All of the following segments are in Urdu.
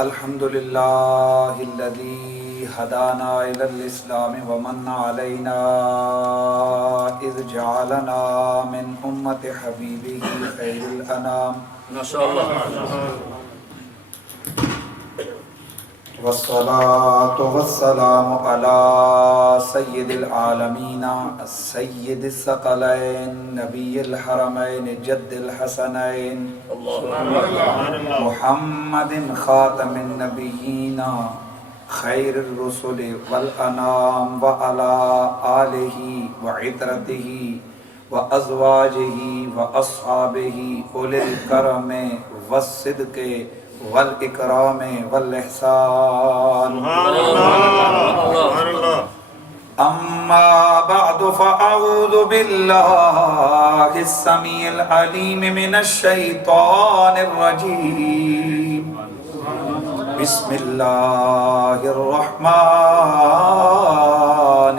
الحمد لله الذي هدانا إلى الإسلام ومن علينا إذ جعلنا من أمة حبيبه خير الأنام ما شاء الله. والصلاة والسلام على سيد العالمين السيد الثقلين نبي الحرمين جد الحسنين محمد خاتم النبيين خير الرسل والأنام وعلى آله وعترته وأزواجه وأصحابه أولي الكرم والصدق والإكرام والإحسان. أما بعد فأعوذ بالله السميع العليم من الشيطان الرجيم. بسم الله الرحمن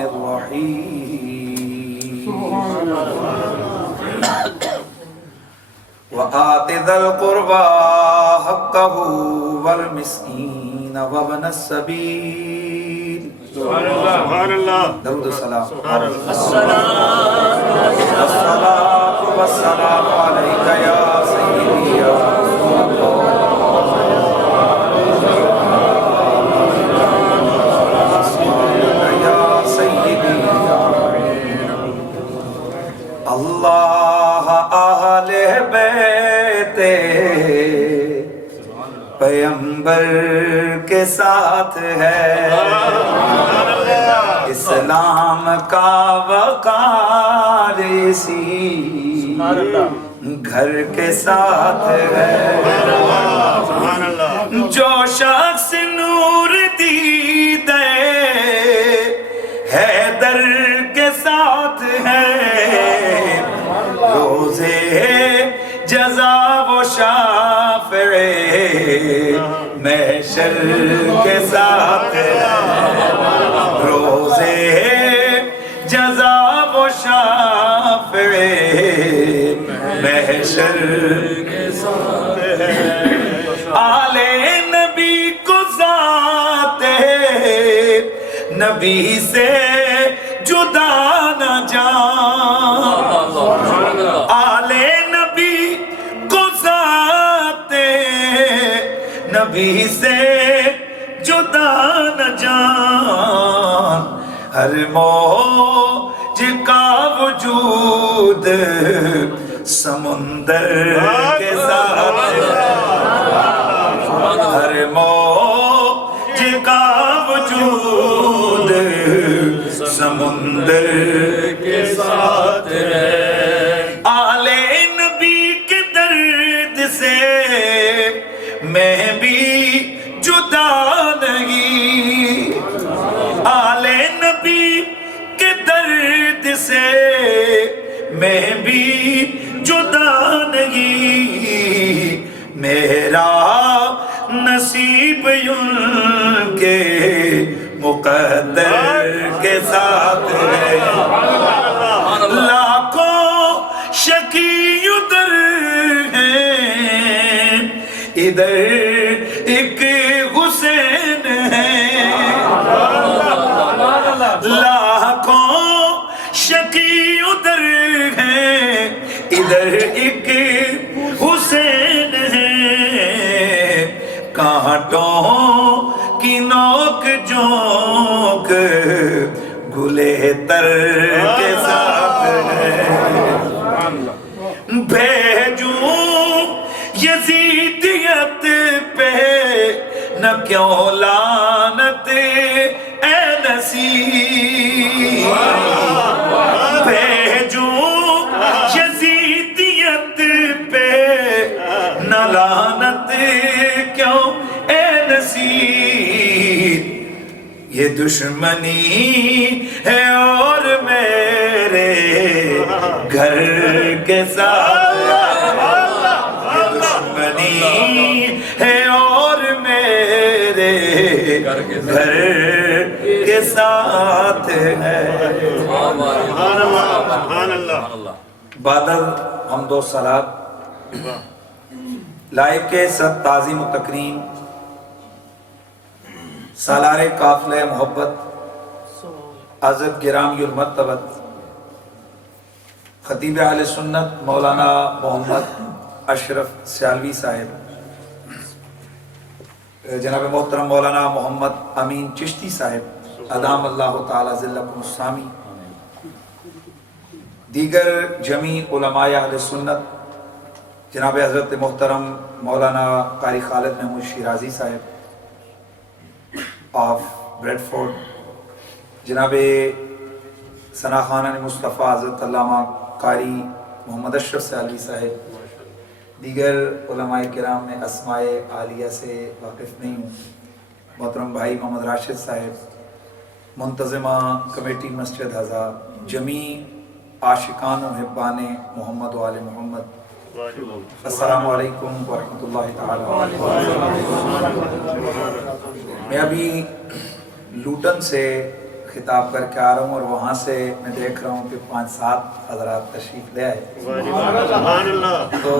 الرحيم. وآت ذا القربى حقه والمسكين وابن السبيل. سبحان الله. درود السلام. الصلاة والسلام عليك يا سيدي يا رسول الله. يا سيدي يا اللہ اہل بیت پیغمبر کے ساتھ ہے، اسلام کا وقار اسی گھر کے ساتھ ہے. جو شخص نور دیدے حیدر کے ساتھ ہے، روزے جزا و شافع محشر کے ساتھ ہے، روزے جزا و شافع محشر کے ساتھ ہے. آل نبی کو ذات نبی سے جدا نہ جان، آل نبی کو ذات نبی سے جدا نہ جان. ہر موج کا وجود سمندر کے ساتھ ہے، ہر موج کا وجود سمندر کے ساتھ ہے. آل نبی کے درد سے میں بھی جدا نہیں، آل نبی کے درد سے میں بھی جدا نہیں. میرا نصیب ان کے مقدر کے ساتھ ہے. لاکھوں شکی ادھر ہیں، ادھر ایک حسین ہے. لاکھوں شکی ادھر ہیں، ادھر ایک حسین ہے. کانٹوں کی نوک جھونک گلے تر کے ساتھ ہے. بھیجوں یزیدیت پہ نہ کیوں لعنت اے نصیب، بھیجوں یزیدیت پہ نہ لعنت کیوں اے نصیب. یہ دشمنی ہے اور میرے گھر کے ساتھ، یہ دشمنی ہے اور میرے گھر کے ساتھ ہے. بعد حمد و صلات لائق ست تعظیم و تکریم سالار قافلہ محبت حضرت گرامی المرتبت خطیب اہل سنت مولانا محمد اشرف سیالوی صاحب، جناب محترم مولانا محمد امین چشتی صاحب ادام اللہ تعالی ذلکم السامی، دیگر جمیع علماء اہل سنت، جناب حضرت محترم مولانا قاری خالد محمود شیرازی صاحب آف بریڈ فورڈ، جناب ثنا خانہ مصطفیٰ حضرت علامہ قاری محمد اشرف سیالوی صاحب، دیگر علماء کرام میں اسماء عالیہ سے واقف نہیں ہوں، محترم بھائی محمد راشد صاحب، منتظمہ کمیٹی مسجد ہزا، جمیع عاشقان و حبان محمد و آل محمد، السلام علیکم ورحمۃ اللہ تعالی وبرکاتہ۔ میں ابھی لوٹن سے خطاب کر کے آ رہا ہوں اور وہاں سے میں دیکھ رہا ہوں کہ 5-7 حضرات تشریف لے آئے، تو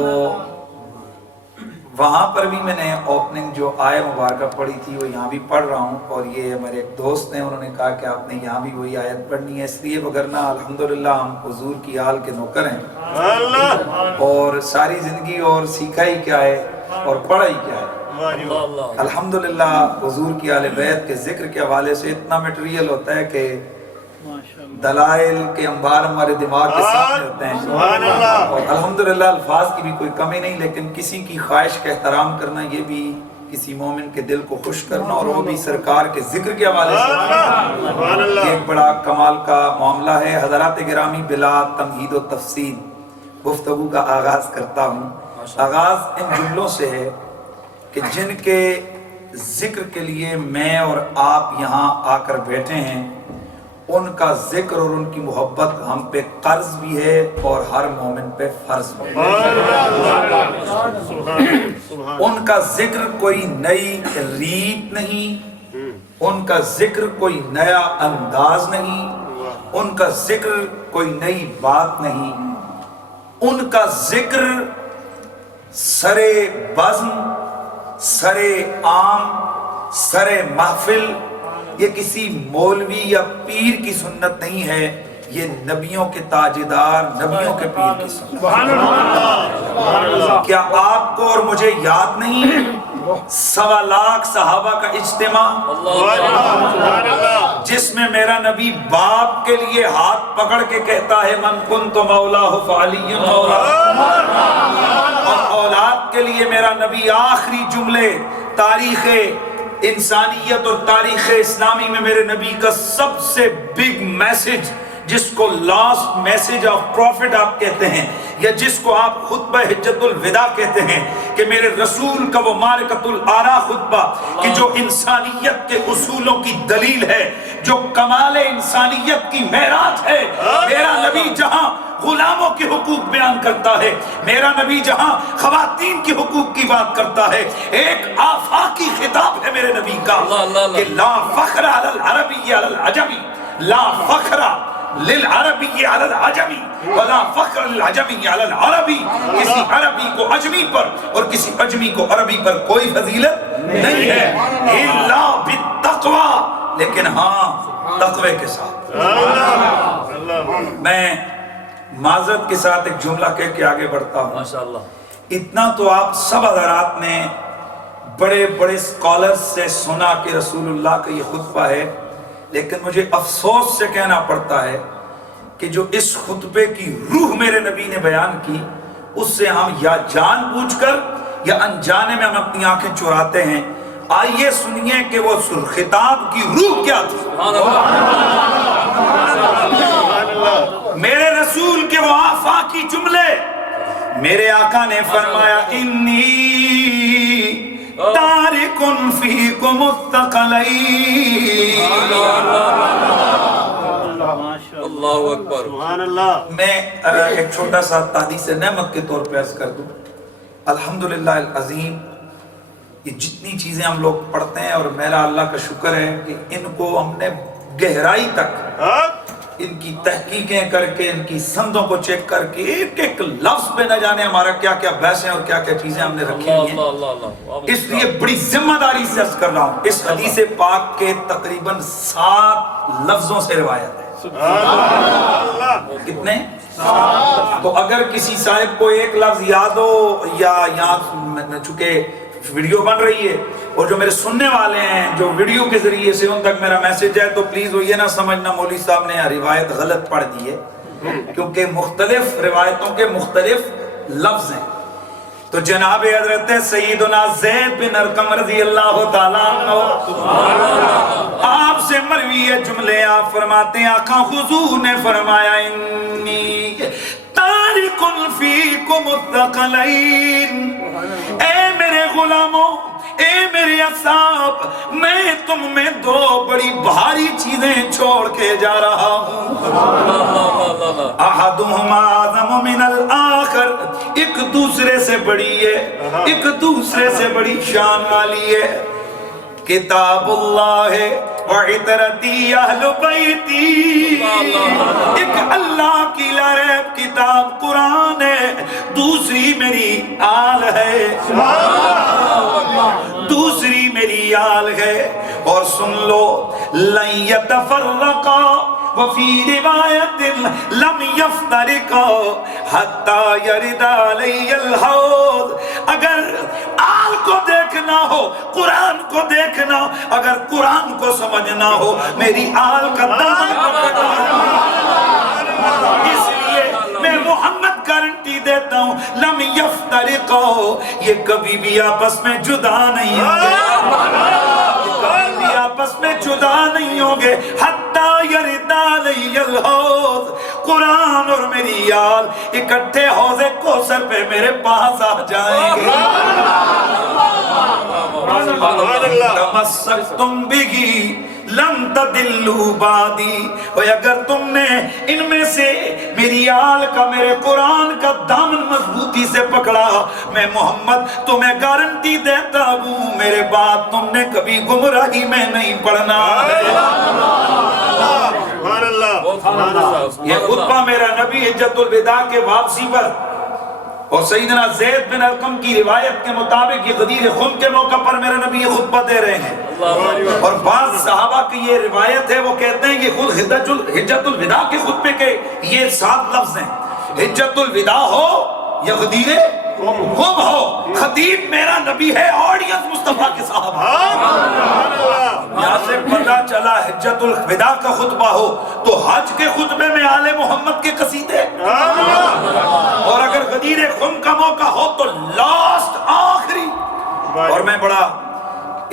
وہاں پر بھی میں نے اوپننگ جو آیت مبارکہ پڑھی تھی وہ یہاں بھی پڑھ رہا ہوں، اور یہ ہمارے ایک دوست نے انہوں نے کہا کہ آپ نے یہاں بھی وہی آیت پڑھنی ہے، اس لیے وگرنہ الحمدللہ ہم حضور کی آل کے نوکر ہیں، اور ساری زندگی اور سیکھا ہی کیا ہے اور پڑھا ہی کیا ہے۔ الحمدللہ حضور کی آل بیت کے ذکر کے حوالے سے اتنا میٹیریل ہوتا ہے کہ دلائل کے انبار ہمارے دماغ کے سامنے ہوتے ہیں، اور الحمدللہ الفاظ کی بھی کوئی کمی نہیں، لیکن کسی کی خواہش کا احترام کرنا یہ بھی کسی مومن کے دل کو خوش کرنا، اور وہ بھی سرکار کے ذکر کے حوالے سے یہ ایک بڑا کمال کا معاملہ ہے۔ حضرات گرامی، بلا تمہید و تفصیل گفتگو کا آغاز کرتا ہوں۔ آغاز ان جملوں سے ہے کہ جن کے ذکر کے لیے میں اور آپ یہاں آ کر بیٹھے ہیں، ان کا ذکر اور ان کی محبت ہم پہ قرض بھی ہے اور ہر مومن پہ فرض بھی ہے۔ ان کا ذکر کوئی نئی ریت نہیں، ان کا ذکر کوئی نیا انداز نہیں، ان کا ذکر کوئی نئی بات نہیں، ان کا ذکر سرے بزم، سرے عام، سرے محفل، یہ کسی مولوی یا پیر کی سنت نہیں ہے، یہ نبیوں کے تاجدار، نبیوں کے پیر کی سنت ہے۔ کیا آپ کو اور مجھے یاد نہیں 1.25 لاکھ صحابہ کا اجتماع جس میں میرا نبی باپ کے لیے ہاتھ پکڑ کے کہتا ہے من کنت مولاہ فعلی مولا، اور اولاد کے لیے میرا نبی آخری جملے تاریخ انسانیت اور تاریخ اسلامی میں میرے نبی کا سب سے بگ میسج، جس کو لاسٹ میسج آف پروفٹ آپ کہتے ہیں، یا جس کو آپ خطبہ حجت الوداع کہتے ہیں، کہ میرے رسول کا وہ معرکۃ الآراء خطبہ کہ جو انسانیت کے اصولوں کی دلیل ہے، جو کمال انسانیت کی معراج ہے۔ میرا نبی جہاں غلاموں کے حقوق بیان کرتا ہے، میرا نبی جہاں خواتین کے حقوق کی بات کرتا ہے، ایک آفاقی خطاب ہے میرے نبی کا کہ لا فخر علی العربی علی العجمی، لا فخر للعربی علی العجمی ولا فخر للعجمی علی العربی، کسی عربی کو عجمی پر اور کسی عجمی کو عربی پر کوئی فضیلت نہیں ہے الا بالتقوی، لیکن ہاں تقوی کے ساتھ۔ میں معذرت کے ساتھ ایک جملہ کہہ کے آگے بڑھتا ہوں۔ ماشاءاللہ، اتنا تو آپ سب حضرات نے بڑے بڑے اسکالرز سے سنا کہ رسول اللہ کا یہ خطبہ ہے، لیکن مجھے افسوس سے کہنا پڑتا ہے کہ جو اس خطبے کی روح میرے نبی نے بیان کی، اس سے ہم یا جان بوجھ کر یا انجانے میں ہم اپنی آنکھیں چراتے ہیں۔ آئیے سنیے کہ وہ خطاب کی روح کیا تھی۔ میرے رسول کے وہ آفاقی جملے، میرے آقا نے فرمایا انی تارکن فیکم الثقلین، اللہ اکبر، میں ایک چھوٹا سا تحدیث نعمت کے طور پہ عرض کر دوں۔ الحمدللہ العظیم، یہ جتنی چیزیں ہم لوگ پڑھتے ہیں، اور میرا اللہ کا شکر ہے کہ ان کو ہم نے گہرائی تک ان کی تحقیقیں کر کے ان کی سندوں کو چیک کر کے ایک ایک لفظ پہ نہ جانے ہمارا کیا کیا بحثیں اور کیا کیا چیزیں ہم نے رکھی ہوئی ہیں. اس لیے بڑی ذمہ داری سے عرض کر رہا ہوں اس حدیث پاک کے تقریباً 7 لفظوں سے روایت ہے. کتنے؟ تو اگر کسی صاحب کو ایک لفظ یاد ہو یا یہاں چونکہ ویڈیو بن رہی ہے اور جو میرے سننے والے ہیں جو ویڈیو کے ذریعے سے ان تک میرا میسج ہے تو پلیز وہ یہ نہ سمجھنا مولوی صاحب نے روایت غلط پڑھ دی ہے کیونکہ مختلف روایتوں کے مختلف لفظ ہیں. تو جناب حضرت سیدنا زید بن ارقم رضی اللہ تعالیٰ عنہ آپ سے مروی جملے آپ فرماتے ہیں آقا حضور نے فرمایا انی تارک فیکم الثقلین اے میرے غلاموں اے میرے اصحاب میں تم میں 2 بڑی بھاری چیزیں چھوڑ کے جا رہا ہوں. احدہما اعظم من الآخر ایک دوسرے سے بڑی ہے ایک دوسرے سے بڑی شان والی ہے. کتاب اللہ وعطرتی اہل بیتی ایک اللہ کی لاریب کتاب قرآن ہے دوسری میری آل ہے دوسری میری آل ہے. اور سن لو لن یتفرقا وفی روایت لم یفترقا حتی یرد علی الحوض. اگر آل کو دیکھنا ہو قرآن کو دیکھنا اگر قرآن کو سمجھنا ہو میری آل کا دامن پکڑنا. اس لیے میں محمد گارنٹی دیتا ہوں لم یفترقا یہ کبھی بھی آپس میں جدا نہیں ہوں گے آپس میں جدا نہیں ہوں گے. حتی یرد علی الحوض قرآن اور میری آل اکٹھے حوض کوثر پہ میرے پاس آ جائیں گے. تمسکتم بہی لن تدلوا بعدی. اور اگر تم نے ان میں سے میری آل کا میرے قرآن کا دامن مضبوطی سے پکڑا میں محمد تمہیں گارنٹی دیتا ہوں میرے بعد تم نے کبھی گمراہی میں نہیں پڑھنا. یہ خطبہ میرا نبی حجت الوداع کے واپسی پر اور سیدنا زید بن ارقم کی روایت کے مطابق یہ غدیر خم کے موقع پر میرا نبی یہ خطبہ دے رہے ہیں. اور بعض صحابہ کی یہ روایت ہے وہ کہتے ہیں کہ خود حجت الوداع کے خطبے کے یہ 7 لفظ ہیں. حجت الوداع ہو یا غدیر خم ہو خطیب میرا نبی ہے آڈینس مصطفیٰ کے صحابہ. یہاں سے پتہ چلا حجت الوداع کا خطبہ ہو تو حج کے خطبے میں آل محمد کے قصیدے اور اگر غدیر خم کا موقع ہو تو لاسٹ آخری. اور میں بڑا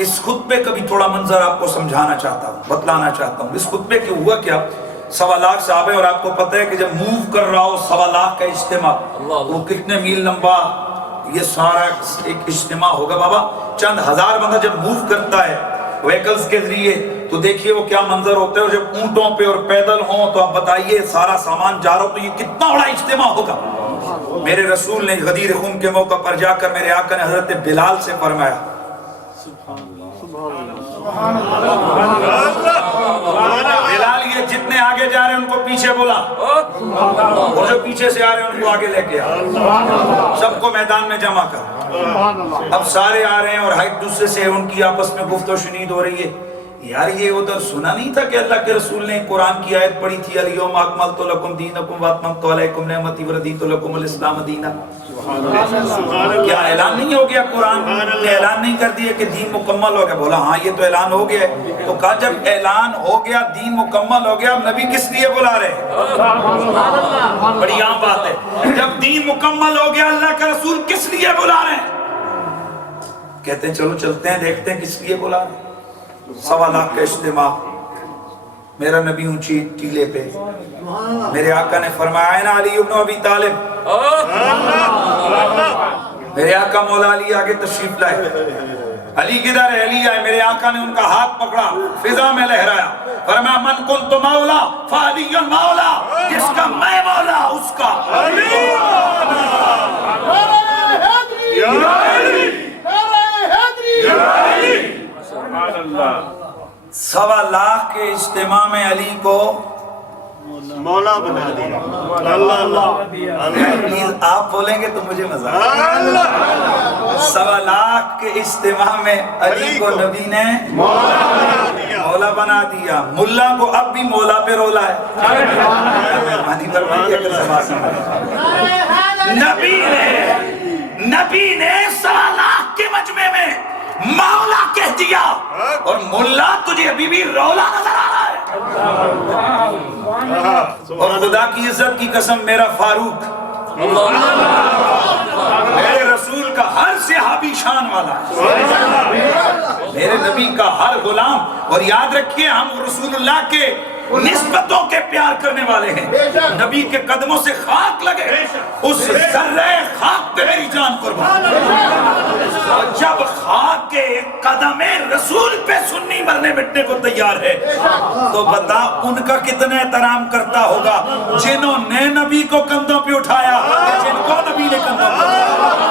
اس خطبے کا بھی تھوڑا منظر آپ کو سمجھانا چاہتا ہوں بتلانا چاہتا ہوں. اس خطبے کی ہوا کیا 1.25 لاکھ صحابے اور آپ کو پتہ ہے کہ جب موو کر رہا ہو 1.25 لاکھ کا اجتماع وہ کتنے میل لمبا یہ سارا ایک اجتماع ہوگا بابا. چند ہزار بندہ جب موو کرتا ہے ویکلز کے ذریعے تو دیکھیے وہ کیا منظر ہوتا ہے. اور جب اونٹوں پہ اور پیدل ہوں تو آپ بتائیے سارا سامان جا رہا ہو تو یہ کتنا بڑا اجتماع ہوگا. میرے رسول نے غدیر خم کے موقع پر جا کر میرے آقا نے حضرت بلال سے فرمایا بلال یہ جتنے آگے جا رہے ہیں ان کو پیچھے بولا اور جو پیچھے سے آ رہے ہیں ان کو آگے لے کے آ سب کو میدان میں جمع کر. اب سارے آ رہے ہیں اور ایک دوسرے سے ان کی آپس میں گفت و شنید ہو رہی ہے. یار یہ ادھر سنا نہیں تھا کہ اللہ کے رسول نے قرآن کی آیت پڑھی تھی الیوم اکملت لکم دینکم واتممت علیکم نعمتی ورضیت لکم الاسلام دینا. کیا اعلان نہیں ہو گیا قرآن نے اعلان نہیں کر دیا کہ دین مکمل ہو گیا. بولا ہاں یہ تو اعلان ہو گیا. تو کہا جب اعلان ہو گیا دین مکمل ہو گیا اب نبی کس لیے بلا رہے؟ بڑی عام بات ہے. جب دین مکمل ہو گیا اللہ کا رسول کس لیے بلا رہے ہیں؟ کہتے ہیں چلو چلتے ہیں دیکھتے ہیں کس لیے بلا رہے ہیں. 1.25 لاکھ کا اجتماع میرا نبی اونچی ٹیلے پہ میرے آقا نے فرمایا این علی ابن ابی طالب میرے آقا مولا علی آگے تشریف لائے. علی کدھر ہے؟ علی آئے. میرے آقا نے ان کا ہاتھ پکڑا فضا میں لہرایا فرمایا من کنت مولا فعلی مولا جس کا میں مولا اس کا سوا لاکھ کے اجتماع میں علی کو مولا بنا دیا. اللہ اللہ پلیز آپ بولیں گے تو مجھے مزہ آئے. اللہ 1.25 لاکھ کے اجتماع میں علی کو نبی نے مولا بنا دیا. ملا کو اب بھی مولا پہ رولا ہے. مہربانی فرمائیے اگر سماع سمجھ. نبی نے 1.25 لاکھ کے مجمع میں مولا کہہ دیا اور ملا تجھے ابھی بھی رولا نظر آ رہا ہے. اور خدا کی عزت کی قسم میرا فاروق میرے رسول کا ہر صحابی شان والا ہے. میرے نبی کا ہر غلام. اور یاد رکھیے ہم رسول اللہ کے نسبتوں کے پیار کرنے والے ہیں. نبی کے قدموں سے خاک لگے اس ذرے خاک پہ میری جان قربان. اور جب خاک کے قدم رسول پہ سنی مرنے مٹنے کو تیار ہے تو بتا ان کا کتنے احترام کرتا ہوگا جنہوں نے نبی کو کندھوں پہ اٹھایا, جن کو نبی نے کندھوں پہ اٹھایا.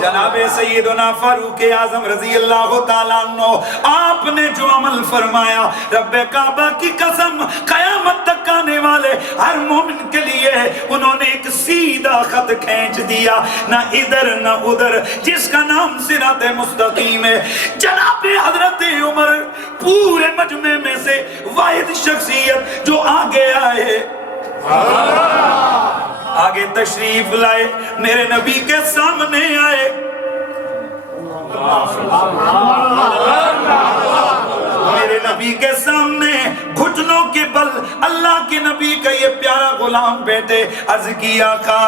جناب سیدنا فاروق اعظم رضی اللہ تعالیٰ عنہ آپ نے جو عمل فرمایا رب کعبہ کی قسم قیامت تک آنے والے ہر مومن کے لیے انہوں نے ایک سیدھا خط کھینچ دیا, نہ ادھر نہ ادھر, جس کا نام صراط مستقیم ہے. جناب حضرت عمر پورے مجمع میں سے واحد شخصیت جو آگے آئے, آگے تشریف لائے, میرے نبی کے سامنے آئے. میرے نبی کے سامنے گھٹنوں کے بل اللہ کے نبی کا یہ پیارا غلام بیٹے عرض کیا آقا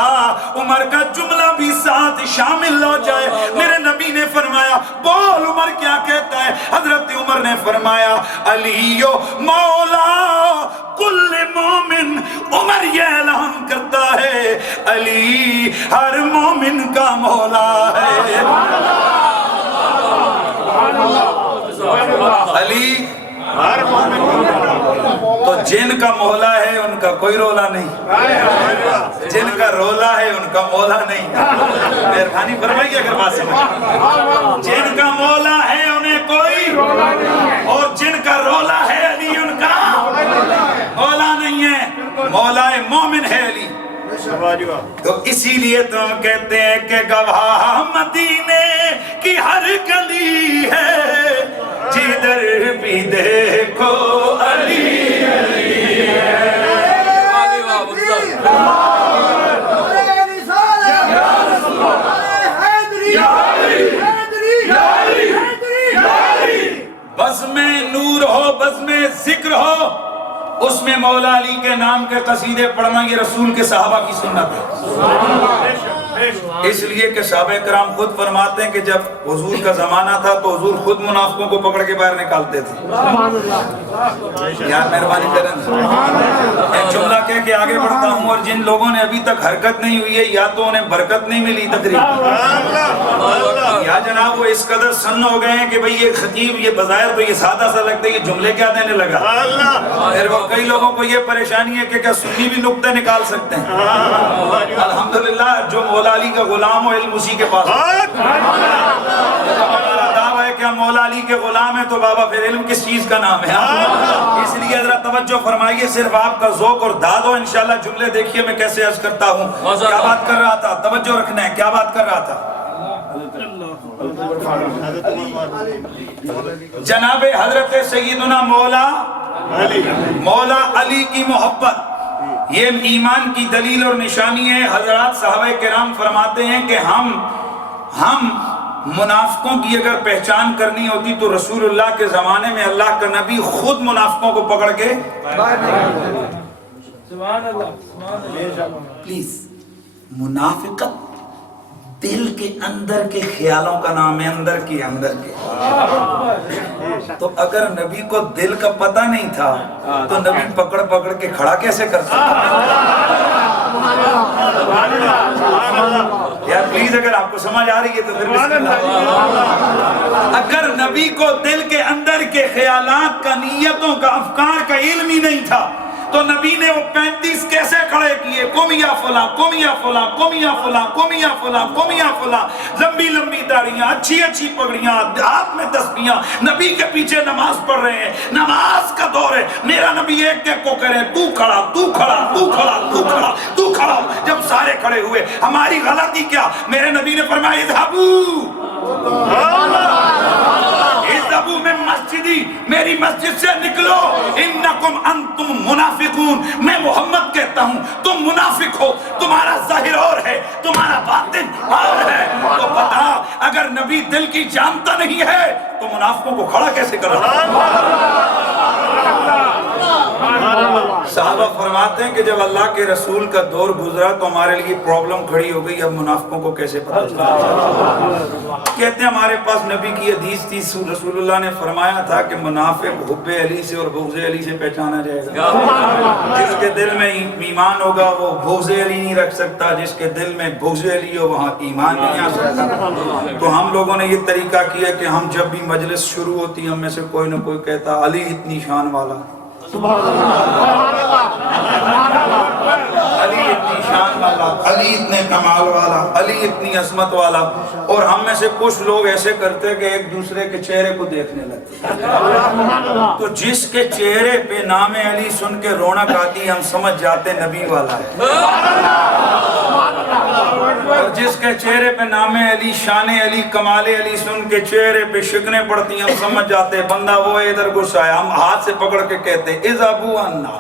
عمر کا جملہ بھی ساتھ شامل ہو جائے. میرے نبی نے فرمایا بول عمر کیا کہتا ہے. حضرت عمر نے فرمایا علیو مولا کل مومن. عمر یہ اعلان کرتا ہے علی ہر مومن کا مولا ہے. علی ہر مومن تو جن کا مولا ہے ان کا کوئی رولا نہیں, جن کا رولا ہے ان کا مولا نہیں. مہربانی فرمائیے اگر بات سمجھ. جن کا مولا ہے انہیں کوئی اور جن کا رولا ہے علی ان کا مولا نہیں ہے. مولا مومن ہے علی. تو اسی لیے تو ہم کہتے ہیں کہ گواہ مدینے کی ہر گلی ہے, جدھر بھی دیکھو علی علی ہے. بس میں نور ہو, بس میں ذکر ہو, اس میں مولا علی کے نام کے قصیدے پڑھنا یہ رسول کے صحابہ کی سنت ہے. اس لیے کہ صحابہ کرام خود فرماتے ہیں کہ جب حضور کا زمانہ تھا تو حضور خود منافقوں کو پکڑ کے باہر نکالتے تھے. یار مہربانی کریں, ایک جملہ کہہ کے آگے بڑھتا ہوں. اور جن لوگوں نے ابھی تک حرکت نہیں ہوئی ہے یا تو انہیں برکت نہیں ملی تقریب, یا جناب وہ اس قدر سن ہو گئے ہیں کہ بھئی یہ خطیب یہ بظاہر تو یہ سادہ سا لگتا ہے, یہ جملے کیا دینے لگا. پھر وہ کئی لوگوں کو یہ پریشانی ہے کہ کیا سنی بھی نقطے نکال سکتے ہیں. الحمدللہ جو مولا علی کا غلام ہو علم اسی کے پاس دعویٰ ہے. کیا مولا علی کے غلام ہے تو بابا پھر علم کس چیز کا نام ہے. اس لیے حضرت توجہ فرمائیے, صرف آپ کا ذوق اور داد ہو. انشاءاللہ جملے دیکھیے میں کیسے عرض کرتا ہوں. کیا بات کر رہا تھا, توجہ رکھنا ہے, کیا بات کر رہا تھا. جناب حضرت سیدنا مولا علی کی محبت یہ ایمان کی دلیل اور نشانی ہے. حضرات صحابہ کرام فرماتے ہیں کہ ہم منافقوں کی اگر پہچان کرنی ہوتی تو رسول اللہ کے زمانے میں اللہ کا نبی خود منافقوں کو پکڑ کے پلیز. منافقت دل کے اندر کے خیالوں کا نام ہے, اندر کے تو اگر نبی کو دل کا پتہ نہیں تھا تو نبی پکڑ کے کھڑا کیسے کر سکتا. یار پلیز اگر آپ کو سمجھ آ رہی ہے تو پھر بسم اللہ. اگر نبی کو دل کے اندر کے خیالات کا, نیتوں کا, افکار کا علم ہی نہیں تھا تو نبی نے وہ 35 کیسے کھڑے کیے؟ قم یا فلاں، قم یا فلاں، قم یا فلاں، قم یا فلاں، قم یا فلاں، لمبی لمبی داڑیاں، اچھی اچھی پگڑیاں، ہاتھ میں تسبیحاں، نبی کے پیچھے نماز پڑھ رہے ہیں، نماز کا دور ہے، میرا نبی ایک ایک کو کرے تو کھڑا، تو کھڑا، تو کھڑا، تو کھڑا، تو کھڑا۔ جب سارے کھڑے ہوئے، ہماری غلطی کیا؟ میرے نبی نے فرمایا اذهبوا اذهبوا من مسجدی، میری مسجد سے نکلو، انکم انتم منافقون، میں محمد کہتا ہوں تم منافق ہو، تمہارا ظاہر اور ہے، تمہارا باطن اور ہے۔ تو بتا اگر نبی دل کی جانتا نہیں ہے تو منافقوں کو کھڑا کیسے کر رہا ہے؟ صحابہ فرماتے ہیں کہ جب اللہ کے رسول کا دور گزرا تو ہمارے لیے پرابلم کھڑی ہو گئی، اب منافقوں کو کیسے پتہ چلا؟ کہتے ہیں ہمارے پاس نبی کی حدیث تھی، رسول اللہ نے فرمایا تھا کہ منافق حب علی سے اور بغض علی سے پہچانا جائے گا۔ جس کے دل میں ایمان ہوگا وہ بغض علی نہیں رکھ سکتا، جس کے دل میں بغض علی ہو وہاں ایمان نہیں آ سکتا۔ تو ہم لوگوں نے یہ طریقہ کیا کہ ہم جب بھی مجلس شروع ہوتی ہم میں سے کوئی نہ کوئی کہتا علی اتنی شان والا، علی اتنی شان والا، علی اتنے کمال والا، علی اتنی عظمت والا۔ اور ہم میں سے کچھ لوگ ایسے کرتے کہ ایک دوسرے کے چہرے کو دیکھنے لگتے، تو جس کے چہرے پہ نام علی سن کے رونق آتی ہم سمجھ جاتے نبی والا ہے، اور جس کے چہرے پہ نام علی، شان علی، کمال علی سن کے چہرے پہ شکنیں پڑتی ہم سمجھ جاتے بندہ وہ ادھر گھسا ہے۔ ہم ہاتھ سے پکڑ کے کہتے اذهبوا عنا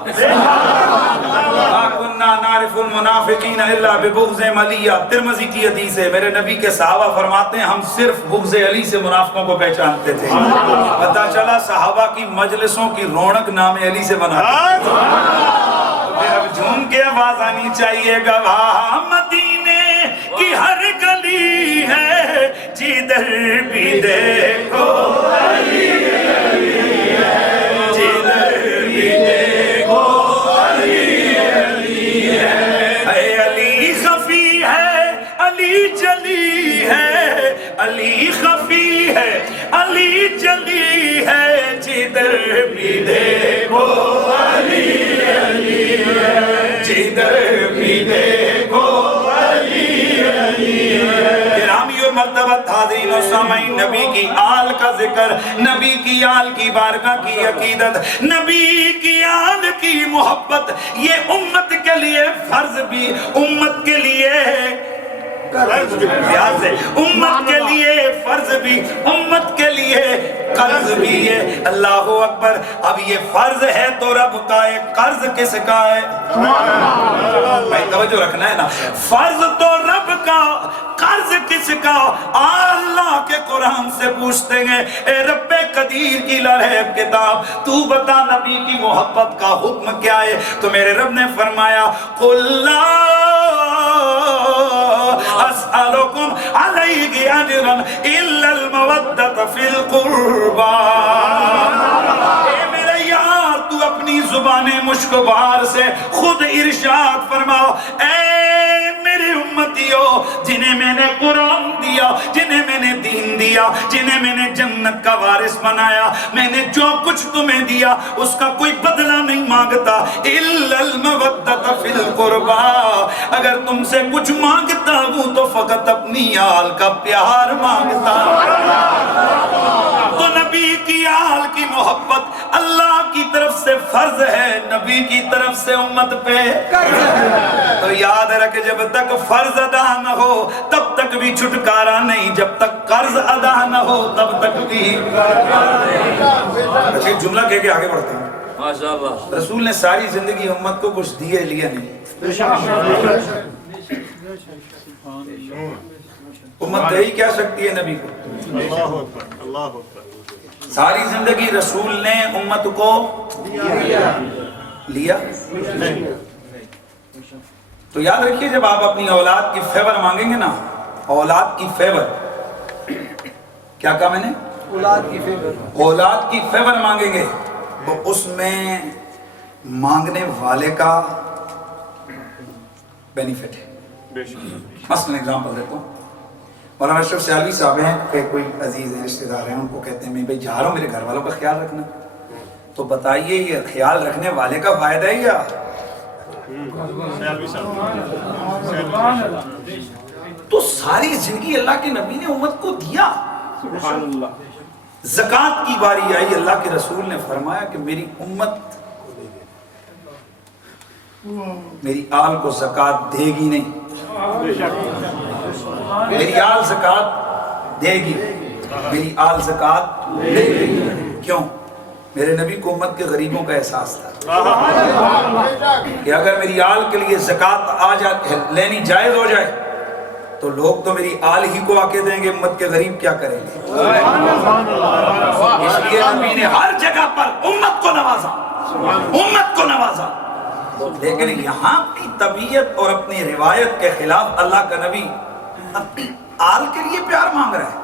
ما كنا نعرف المنافقین الا ببغض علی۔ ترمذی کی حدیث ہے، میرے نبی کے صحابہ فرماتے ہیں ہم صرف بغض علی سے منافقوں کو پہچانتے تھے۔ پتہ چلا صحابہ کی مجلسوں کی رونق نام علی سے بناتے تھے۔ اب جھوم کے آواز آنی چاہیے گواہ مدینے کی ہر گلی ہے، جدھر بھی دیکھو علی علی ہے، جدھر بھی دیکھو علی علی ہے۔ اے علی خفی ہے، علی جلی ہے، علی خفی ہے، علی جلی ہے، جدھر بھی دیکھو علی علی ہے، جدھر بھی دیکھو علی علی ہے۔ گرامی و مرتبت حاضرین و سامعین، نبی کی آل کا ذکر، نبی کی آل کی بارگاہ کی عقیدت، نبی کی آل کی محبت، یہ امت کے لیے فرض بھی، امت کے لیے پیاز ہے، امت کے لیے فرض بھی، امت کے لیے قرض بھی ہے۔ اللہ اکبر۔ اب یہ فرض ہے تو رب کا ہے، قرض کس کا ہے؟ بھائی توجہ رکھنا ہے نا، فرض تو رب کا، قرض کس کا؟ اللہ کے قرآن سے پوچھتے ہیں اے رب قدیر کی لرحب کتاب تو بتا نبی کی محبت کا حکم کیا ہے؟ تو میرے رب نے فرمایا قُلْ لَا اسألکم علیہ اجرا الا المودۃ فی القربى۔ اے میرے یار تو اپنی زبان مشکبار سے خود ارشاد فرماؤ، اے میرے امتیوں جنہیں میں نے قرآن دیا، جنہیں میں نے دین دیا، جنہیں میں نے جنت کا وارث بنایا، میں نے جو کچھ تمہیں دیا اس کا کوئی بدلہ نہیں مانگتا، الا المودۃ فی القربى۔ اگر تم سے کچھ مانگتا ہوں تو فقط اپنی آل کا پیار مانگتا۔ تو نبی کی آل کی محبت اللہ کی طرف سے فرض ہے، نبی کی طرف سے امت پہ تو یاد رکھ جب تک فرض ادا نہ ہو تب تک بھی چھٹکارا نہیں، جب تک قرض ادا نہ ہو تب تک بھی۔ اچھا جملہ کہہ کے آگے بڑھتے ہیں۔ ماشاءاللہ رسول نے ساری زندگی امت کو کچھ دیے لیا نہیں۔ امت دے ہی کیا سکتی ہے نبی کو؟ اللہ اکبر، اللہ اکبر۔ ساری زندگی رسول نے امت کو لیا تو یاد رکھیے جب آپ اپنی اولاد کی فیور مانگیں گے نا، اولاد کی فیور، کیا کہا میں نے؟ اولاد کی فیور مانگیں گے تو اس میں مانگنے والے کا بینیفٹ ہے۔ مثلا ایگزامپل دیتا ہوں، مولانا اشرف سیالوی صاحب ہیں کہ کوئی عزیز ہیں، رشتہ دار ہیں، ان کو کہتے ہیں میں بھائی جا رہا ہوں، میرے گھر والوں کا خیال رکھنا۔ تو بتائیے یہ خیال رکھنے والے کا فائدہ ہے یا تو ساری زندگی اللہ کے نبی نے امت کو دیا. زکات کی باری آئی, اللہ کے رسول نے فرمایا کہ میری امت میری آل کو زکات دے گی نہیں, میری آل زکات دے گی, میری آل زکات دے گی. کیوں؟ میرے نبی کو امت کے غریبوں کا احساس تھا کہ اگر میری آل کے لیے زکات آ جائے, لینی جائز ہو جائے تو لوگ تو میری آل ہی کو آ کے دیں گے, امت کے غریب کیا کریں گے. اس لیے نبی نے ہر جگہ پر امت کو نوازا, امت کو نوازا. لیکن یہاں اپنی طبیعت اور اپنی روایت کے خلاف اللہ کا نبی اپنی آل کے لیے پیار مانگ رہا ہے.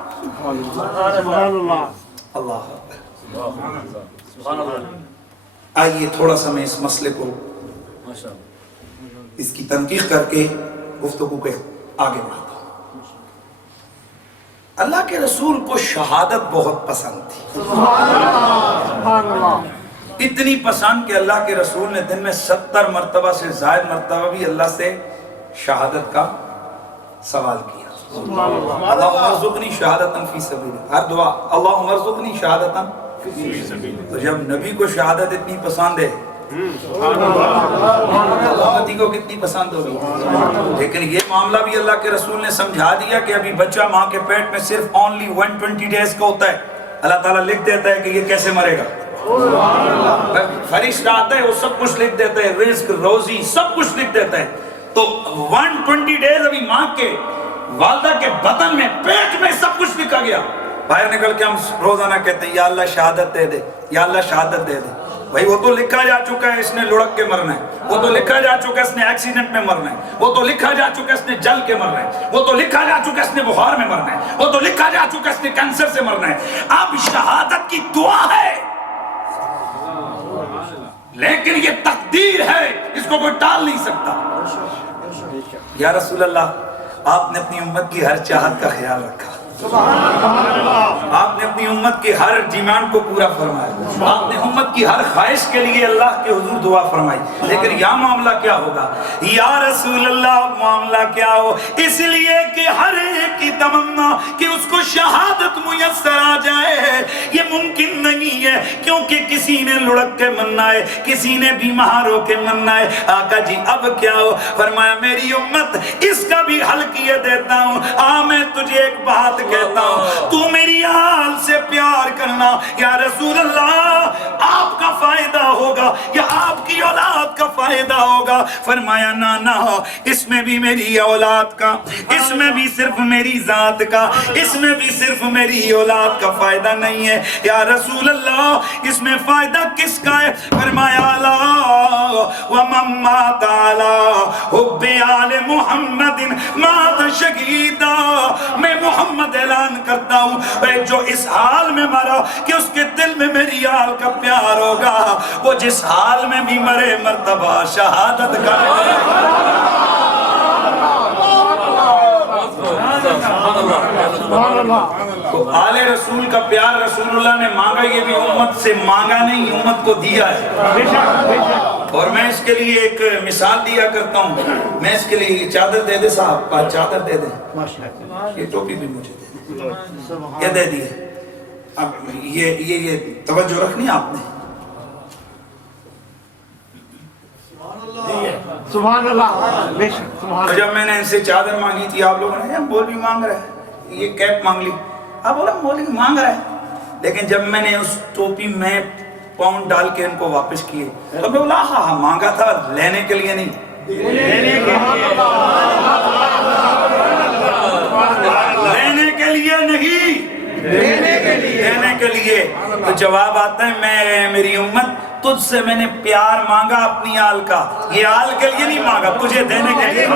اللہ آئیے تھوڑا سا میں اس مسئلے کو اس کی تنقیح کر کے گفتگو کے آگے بڑھتا ہوں. اللہ کے رسول کو شہادت بہت پسند تھی, اتنی پسند کہ اللہ کے رسول نے دن میں 70 مرتبہ سے زائد مرتبہ بھی اللہ سے شہادت کا سوال کیا. اللہم ارزقنی شہادتاً فی سبیل, ہر دعا اللہم ارزقنی شہادتاً فی سبیل. تو جب نبی کو شہادت اتنی پسند ہے امتی کو کتنی پسند ہوگی. لیکن یہ معاملہ بھی اللہ کے رسول نے سمجھا دیا کہ ابھی بچہ ماں کے پیٹ میں صرف only 120 days کا ہوتا ہے, اللہ تعالیٰ لکھ دیتا ہے کہ یہ کیسے مرے گا. فرشتہ آتا ہے وہ سب کچھ لکھ دیتا ہے, رزق روزی سب کچھ لکھ دیتا ہے. تو 120 days ابھی ماں کے والدہ کے بدن میں پیٹ میں سب کچھ لکھا گیا. باہر نکل کے ہم روزانہ کہتے ہیں یا اللہ شہادت دے دے, یا اللہ شہادت دے دے. بھائی وہ تو لکھا جا چکا ہے اس نے لڑک کے مرنا ہے, وہ تو لکھا جا چکا ہے اس نے ایکسیڈنٹ میں مرنا ہے, وہ تو لکھا جا چکا ہے اس نے جل کے مرنا ہے, وہ تو لکھا جا چکا ہے اس نے بخار میں مرنا ہے, وہ تو لکھا جا چکا ہے اس نے کینسر سے مرنا ہے. اب شہادت کی دعا ہے لیکن یہ تقدیر ہے, اس کو کوئی ٹال نہیں سکتا. یا رسول اللہ آپ نے اپنی امت کی ہر چاہت کا خیال رکھا, آپ نے اپنی امت کی ہر ڈیمانڈ کو پورا فرمایا, آپ نے امت کی ہر خواہش کے لیے اللہ کے حضور دعا فرمائی. لیکن یا معاملہ کیا ہوگا یا رسول اللہ, معاملہ کیا ہو اس لیے کہ ہر ایک کی تمنا کہ اس کو شہادت میسر آ جائے یہ ممکن نہیں ہے, کیونکہ کسی نے لڑک کے مرنا ہے, کسی نے بیمار ہو کے مرنا ہے. آقا جی اب کیا ہو؟ فرمایا میری امت اس کا بھی حل کیے دیتا ہوں. میں تجھے ایک بات کہتا ہوں, تو میری آل سے پیار کرنا. یا رسول اللہ آپ کا فائدہ ہوگا یا آپ کی اولاد کا فائدہ ہوگا. فرمایا نہ اس میں بھی میری اولاد کا, اس میں بھی صرف میری ذات کا, اس میں بھی صرف میری اولاد کا فائدہ نہیں ہے. یا رسول اللہ اس میں فائدہ کس کا ہے؟ فرمایا لا ومن مات علی حب آل محمد مات شہیدا. میں محمد اعلان کرتا ہوں جو اس حال میں مرا کہ اس کے دل میں میری آل کا پیار ہوگا, وہ جس حال میں بھی مرے مرتبہ شہادت کا. تو آل رسول کا پیار رسول اللہ نے مانگا, یہ بھی امت سے مانگا نہیں, امت کو دیا ہے. اور میں اس کے لیے ایک مثال دیا کرتا ہوں. میں اس کے لیے چادر دے دے صاحب, چادر دے دے, یہ ٹوپی بھی مجھے دے دے, یہ دے دی. اب یہ توجہ رکھنی آپ نے. سبحان اللہ. جب میں نے ان سے چادر مانگی تھی آپ لوگوں نے مولوی مانگ رہا ہے, یہ کیپ مانگ لی. آپ بولا مولوی مانگ رہا ہے, لیکن جب میں نے اس ٹوپی میں پاؤنڈ ڈال کے ان کو واپس کیے تو میں بولا ہاں مانگا تھا لینے کے لیے نہیں, لینے کے لیے نہیں, دینے کے لیے. تو جواب آتا ہے میں میری امت تجھ سے میں نے پیار مانگا اپنی آل کا, یہ آل کے لیے نہیں مانگا, تجھے دینے کے لیے.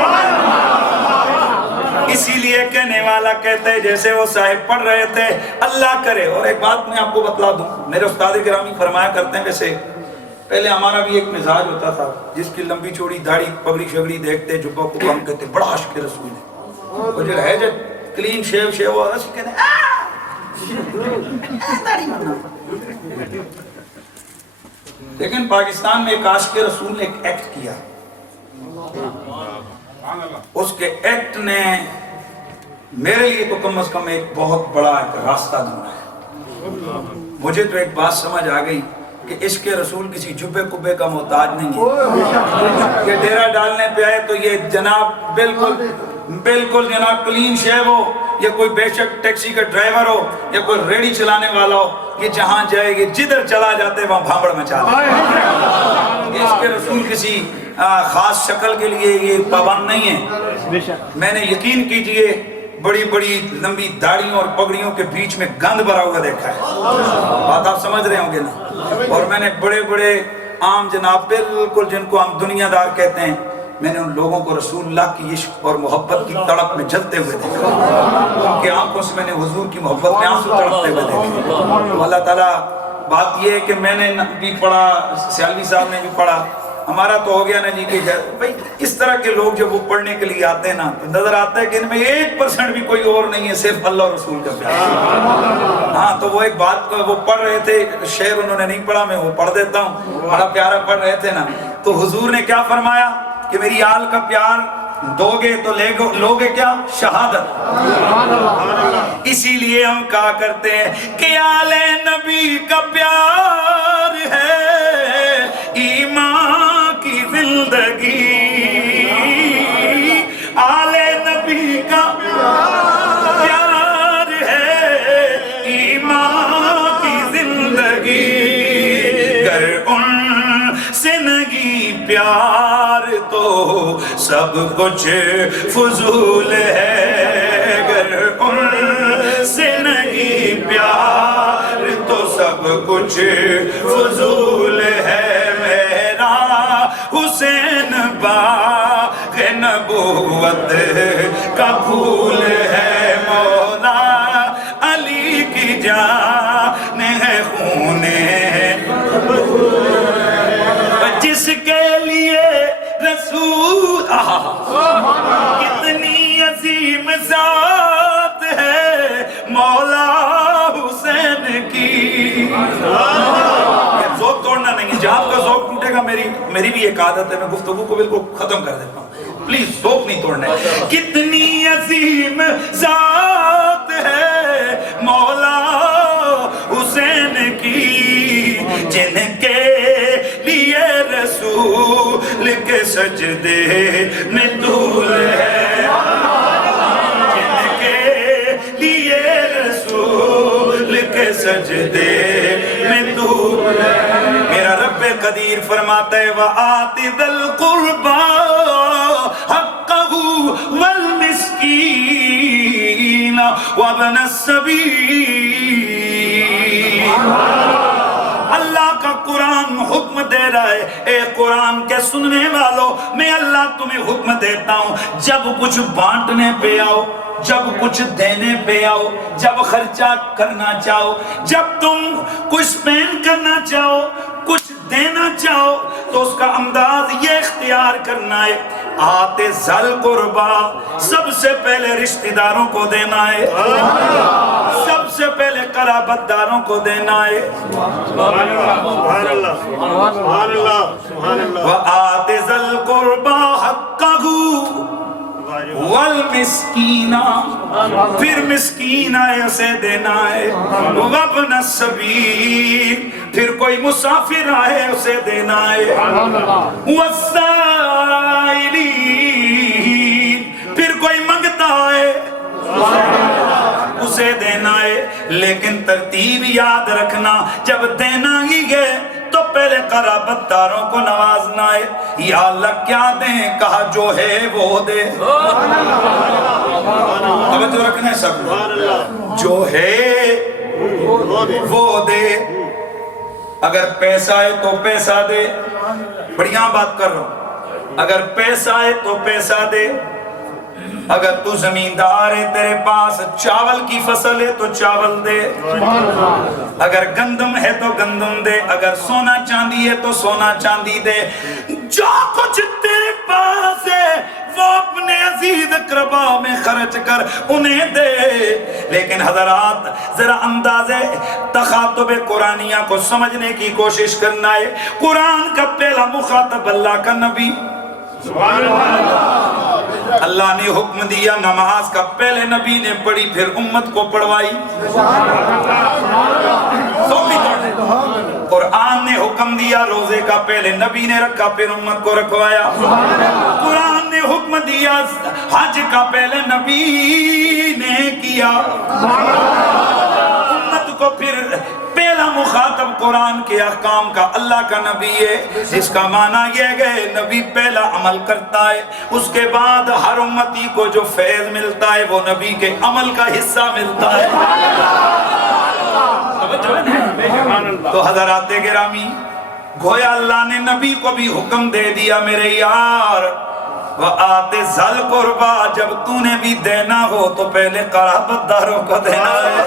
اسی لیے کہنے والا کہتے ہیں جیسے وہ صاحب پڑھ رہے تھے اللہ کرے. اور ایک بات میں آپ کو بتلا دوں, میرے استاد گرامی فرمایا کرتے ہیں ویسے پہلے ہمارا بھی ایک مزاج ہوتا تھا, جس کی لمبی چوڑی داڑھی پگڑی شگڑی دیکھتے جبہ کو ہم کہتے بڑا عاشق رسول ہے, اور جو ہے جو کلین شیو ہو رہا کہتے ہیں داڑھی مرنا. لیکن پاکستان میں ایک عاشق رسول نے ایک ایکٹ کیا، اس کے ایکٹ نے میرے لیے تو کم از کم ایک بہت بڑا ایک راستہ ڈھونڈا ہے۔ مجھے تو ایک بات سمجھ آ گئی کہ عشق رسول کسی جبے کبے کا محتاج نہیں ہے کہ ڈیرا ڈالنے پہ آئے تو یہ جناب بالکل جناب کلین شیو ہو، یا کوئی بے شک ٹیکسی کا ڈرائیور ہو یا کوئی ریڑی چلانے والا ہو، یہ جہاں جائے گی جدھر چلا جاتے وہاں بھانبڑ مچا دے۔ عشق رسول کسی خاص شکل کے لیے یہ پابند نہیں ہے۔ میں نے یقین کیجئے بڑی بڑی لمبی داڑھیوں اور پگڑیوں کے بیچ میں گند بھرا ہوا دیکھا ہے، بات آپ سمجھ رہے ہوں گے نا۔ اور میں نے بڑے بڑے عام جناب بالکل جن کو ہم دنیا دار کہتے ہیں، میں نے ان لوگوں کو رسول اللہ کی عشق اور محبت کی تڑپ میں جلتے ہوئے دیکھا، ان کے آنکھوں سے میں نے حضور کی محبت میں آنسو تڑپتے ہوئے دیکھا۔ اللہ تعالیٰ بات یہ ہے کہ میں نے بھی پڑھا، سیالوی صاحب نے بھی پڑھا، ہمارا تو ہو گیا نا جی کہ بھائی اس طرح کے لوگ جب وہ پڑھنے کے لیے آتے ہیں نا تو نظر آتا ہے کہ ان میں 1% بھی کوئی اور نہیں ہے، صرف اللہ اور رسول کا پیار۔ ہاں تو وہ ایک بات وہ پڑھ رہے تھے، شعر انہوں نے نہیں پڑھا، میں وہ پڑھ دیتا ہوں، بڑا پیارا پڑھ رہے تھے نا، تو حضور نے کیا فرمایا کہ میری آل کا پیار دو گے تو لوگے کیا؟ شہادت۔ اسی لیے ہم کہا کرتے ہیں کہ آل نبی کا پیار ہے ایمان کی زندگی، آل نبی کا پیار ہے ایمان کی زندگی، گر ان سے نہیں پیار تو سب کچھ فضول ہے، گر ان سے نہیں پیار تو سب کچھ فضول ہے، میرا حسین باغ نبوت کا پھول ہے، مولا علی کی جان ہے خون جس کے لیے رسول کتنی عظیم ذات ہے مولا حسین کی۔ ذوق توڑنا نہیں ہے، جب آپ کا ذوق ٹوٹے گا میری بھی ایک عادت ہے، میں گفتگو کو بالکل ختم کر دیتا ہوں، پلیز ذوق نہیں توڑنا ہے۔ کتنی عظیم ذات ہے مولا حسین کی، جن کے لیے رسول کے سجدے میں طول ہے، جن کے لیے رسول کے سجدے میں طول ہے۔ میرا رب قدیر فرماتا ہے وَآتِ ذَا الْقُرْبَى حَقَّهُ وَالْمِسْكِينَ وَابْنَ السَّبِيلِ۔ اللہ کا قرآن حکم دے رہا ہے، اے قرآن کے سننے والوں، میں اللہ تمہیں حکم دیتا ہوں، جب کچھ بانٹنے پہ آؤ، جب کچھ دینے پہ آؤ، جب خرچہ کرنا چاہو، جب تم کچھ پین کرنا چاہو، کچھ دینا چاہو تو اس کا انداز یہ اختیار کرنا ہے، آتے ذل قربا، سب سے پہلے رشتہ داروں کو دینا ہے، سب سے پہلے قرابت داروں کو دینا ہے، وَآتِ ذَا الْقُرْبَى حَقَّهُ والمسکینہ، پھر مسکین ہے اسے دینا ہے، وابن السبیل، پھر کوئی مسافر آئے اسے دینا ہے، والسائلین، پھر کوئی منگتا ہے اسے دینا ہے، لیکن ترتیب یاد رکھنا، جب دینا ہی گئے تو پہلے قرابت داروں کو نوازنا ہے۔ یا اللہ کیا دیں؟ کہا جو ہے وہ دے، توجہ رکھنا ہے سب، جو ہے وہ دے، اگر پیسہ ہے تو پیسہ دے، بڑھیا بات کر رہا ہوں، اگر پیسہ ہے تو پیسہ دے، اگر تو زمیندار ہے تیرے پاس چاول کی فصل ہے تو چاول دے، اگر گندم ہے تو گندم دے، اگر سونا چاندی ہے تو سونا چاندی دے، جو کچھ تیرے پاس ہے وہ اپنے عزیز اقربا میں خرچ کر انہیں دے. لیکن حضرات ذرا اندازے تخاطب قرآنیہ کو سمجھنے کی کوشش کرنا ہے. قرآن کا پہلا مخاطب اللہ کا نبی. اللہ نے حکم دیا نماز کا، پہلے نبی نے پڑھی پھر امت کو پڑھوائی. قرآن نے حکم دیا روزے کا، پہلے نبی نے رکھا پھر امت کو رکھوایا. قرآن نے حکم دیا حج کا، پہلے نبی نے کیا امت کو. پھر پہلا مخاطب قرآن کے احکام کا اللہ کا نبی ہے، جس کا معنی یہ ہے نبی پہلا عمل کرتا ہے، اس کے بعد ہر امتی کو جو فیض ملتا ہے وہ نبی کے عمل کا حصہ ملتا ہے. تو حضرات گرامی، گویا اللہ نے نبی کو بھی حکم دے دیا میرے یار وَآتِ ذَا الْقُرْبَى، جب تو نے بھی دینا ہو تو پہلے قرابت داروں کو دینا ہے.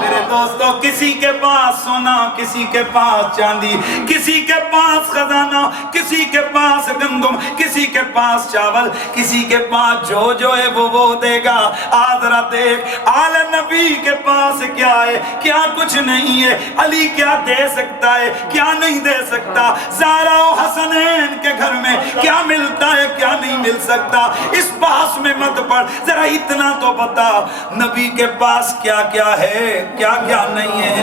میرے دوستو، کسی کے پاس سونا، کسی کے پاس چاندی، کسی کے پاس خزانہ، کسی کے پاس گندم، کسی کے پاس چاول، کسی کے پاس جو ہے وہ دے گا. آج ذرا دیکھ آل نبی کے پاس کیا ہے، کیا کچھ نہیں ہے. علی کیا دے سکتا ہے، کیا نہیں دے سکتا. زہرا و حسنین کے گھر میں کیا ملتا ہے، کیا نہیں مل سکتا. اس بحث میں مت پڑ، ذرا اتنا تو بتا نبی کے پاس کیا کیا ہے، کیا کیا نہیں ہے.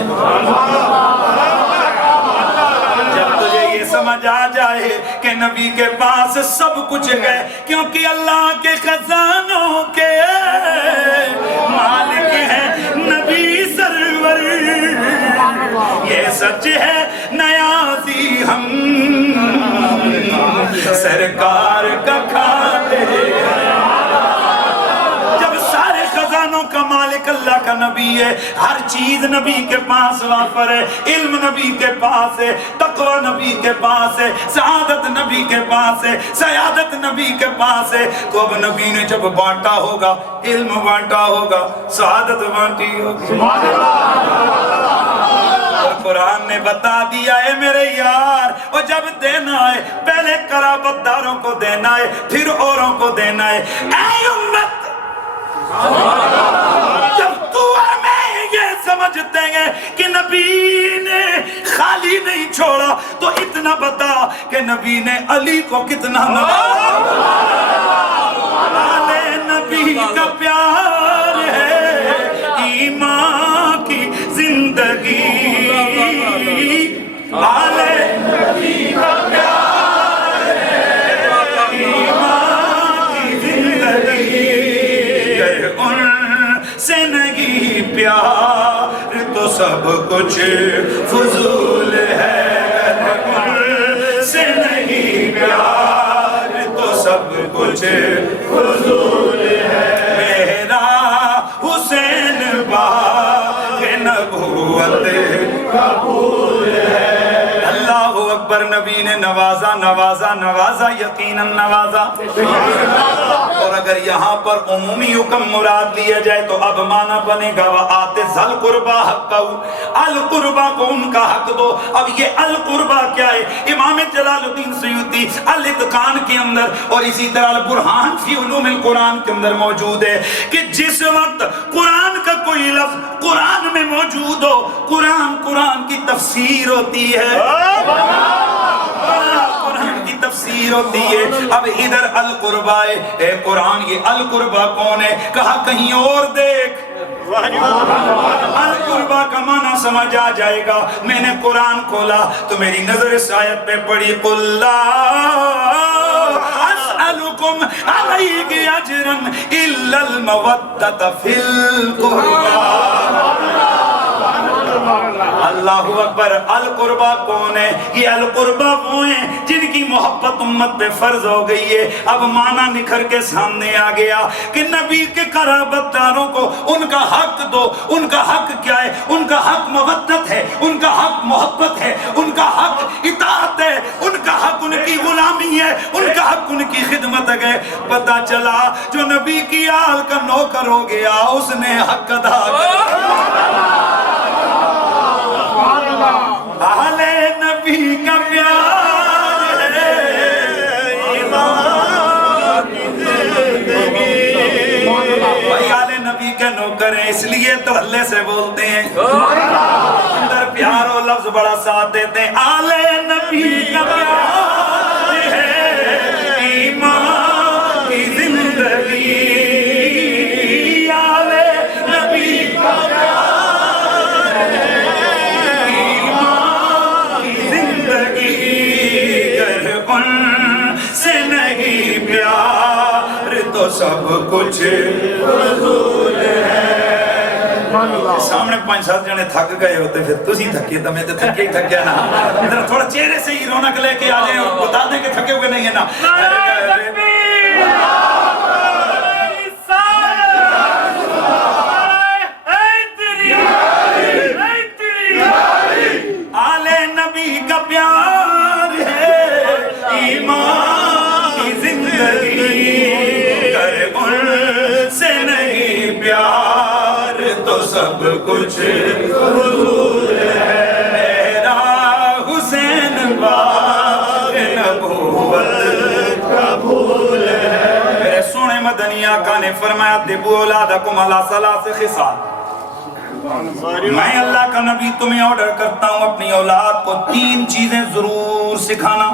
جب تجھے یہ سمجھ آ جائے کہ نبی کے پاس سب کچھ ہے، کیونکہ اللہ کے خزانوں کے مالک ہیں نبی سرور، یہ سچ ہے نیازی ہم سرکار کا کھاتے. جب سارے خزانوں کا مالک اللہ کا نبی ہے، ہر چیز نبی کے پاس وافر ہے، علم نبی کے پاس ہے، تقوی نبی کے پاس ہے، سعادت نبی کے پاس ہے، سعادت نبی کے پاس ہے. تو اب نبی نے جب بانٹا ہوگا، علم بانٹا ہوگا، سعادت بانٹی ہوگی. قرآن نے بتا دیا ہے میرے یار، اور جب دینا ہے پہلے قرابت داروں کو دینا ہے، پھر اوروں کو دینا ہے. اے امت، جب تو اور میں یہ سمجھتے ہیں کہ نبی نے خالی نہیں چھوڑا، تو اتنا بتا کہ نبی نے علی کو کتنا نوازا. نبی کا پیار ہے ایمان کی زندگی، نبی کا پیار ہے ایمان کی زندگی. ان سے نہیں پیار تو سب کچھ فضول ہے، ان سے نہیں پیار تو سب کچھ فضول ہے. میرا حسین باغ نبوت قبول ہے. اللہ اکبر. نبی نے نوازا نوازا نوازا، یقیناً نوازا. اور اگر یہاں پر عمومی حکم مراد لیا جائے تو اب معنی بنے گا وَآتِ ذَا الْقُرْبَى حَقَّهُ، القربہ کو ان کا حق دو. اب یہ القربہ کیا ہے؟ امام جلال الدین سیوطی الاتقان کے اندر اور اسی طرح البرہان فی علوم القرآن کے اندر موجود ہے کہ جس وقت قرآن کا کوئی لفظ قرآن میں موجود ہو، قرآن کی تفسیر ہوتی ہے، قرآن کی تفسیر ہوتی ہے. اب ادھر القربہ ہے، اے قرآن یہ القربہ کون ہے؟ کہا کہیں اور دیکھ. القربہ کا معنی سمجھ آ جائے گا. میں نے قرآن کھولا تو میری نظر اس آیت پہ پڑی قُلْ لَا أَسْأَلُكُمْ عَلَيْهِ أَجْرًا إِلَّا الْمَوَدَّةَ فِي الْقُرْبَى. اللہ اکبر. القربہ کون ہے؟ یہ القربہ وہ ہیں جن کی محبت امت پہ فرض ہو گئی ہے. اب معنی نکھر کے سامنے آ گیا کہ نبی کے قرابت داروں کو ان کا حق دو. ان کا حق کیا ہے؟ ان کا حق مودت ہے، ان کا حق محبت ہے، ان کا حق اطاعت ہے، ان کا حق ان کی غلامی ہے، ان کا حق ان کی خدمت ہے. پتہ چلا جو نبی کی آل کا نوکر ہو گیا اس نے حق ادا کیا. اہل نبی کا پیار ہے ایمان اس لیے تو اللہ سے بولتے ہیں اندر پیار و لفظ بڑا ساتھ دیتے ہیں آلے نبی کا پیار ہے ایمان کی زندگی آلے نبی کا پیار ہے ایمان کی زندگی گر ان سے نہیں پیار تو سب کچھ فضول ہے سامنے 5-7 جنے تھک گئے ہوتے پھر تسی تھکے تو میں تو تھکے ہی تھکیا نا ادھر تھوڑا چہرے سے ہی رونق لے کے آ جائیں اور بتا دیں کہ تھکے ہوئے نہیں ہیں نا آلے نبی کا پیار ہے ایمان کی زندگی کر ان سے نہیں پیار تو سب کچھ فضول ہے میرا حسین باغ نبوت کا پھول ہے میرے سونے مدنی آقا نے فرمایا دبو اولادکم علی ثلاث خصال میں اللہ کا نبی تمہیں آرڈر کرتا ہوں اپنی اولاد کو 3 چیزیں ضرور سکھانا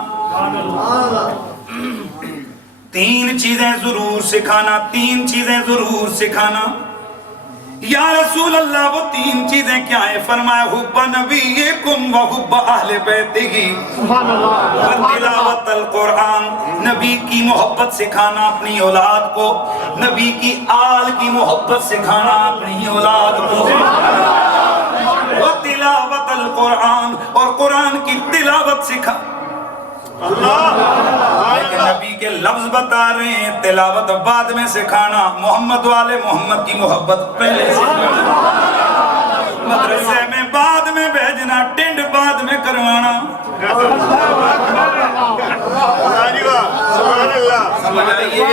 3 چیزیں ضرور سکھانا 3 چیزیں ضرور سکھانا یا رسول اللہ وہ 3 چیزیں کیا ہیں فرمایا حب نبیکم و حب اہل بیتہی و تلاوت القرآن نبی کی محبت سکھانا اپنی اولاد کو نبی کی آل کی محبت سکھانا اپنی اولاد کو و تلاوت القرآن اور قرآن کی تلاوت سکھا لیکن نبی کے لفظ بتا رہے ہیں تلاوت بعد میں سکھانا محمد والے محمد کی محبت پہلے سکھانا مدرسے میں بعد میں بھیجنا ٹنڈ بعد میں کروانا سمجھ آئیے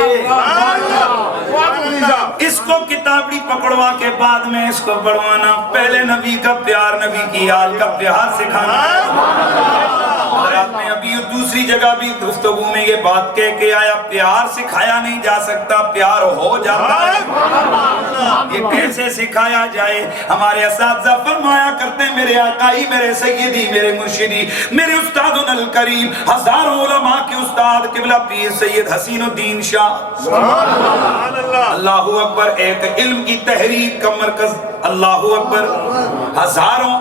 اس کو کتابی پکڑوا کے بعد میں اس کو پڑھوانا پہلے نبی کا پیار نبی کی آل کا پیار سکھانا حضرات میں ابھی دوسری جگہ بھی گفتگو میں یہ بات کہہ کے آیا پیار سکھایا نہیں جا سکتا پیار ہو جاتا ہے یہ کیسے سکھایا جائے ہمارے اساتذہ فرمایا کرتے ہیں میرے آقائی میرے سیدی میرے مرشدی میرے استاد الکریم ہزاروں علماء کے استاد قبلہ پیر سید حسین الدین شاہ اللہ اکبر ایک علم کی تحریک کا مرکز اللہ اکبر ہزاروں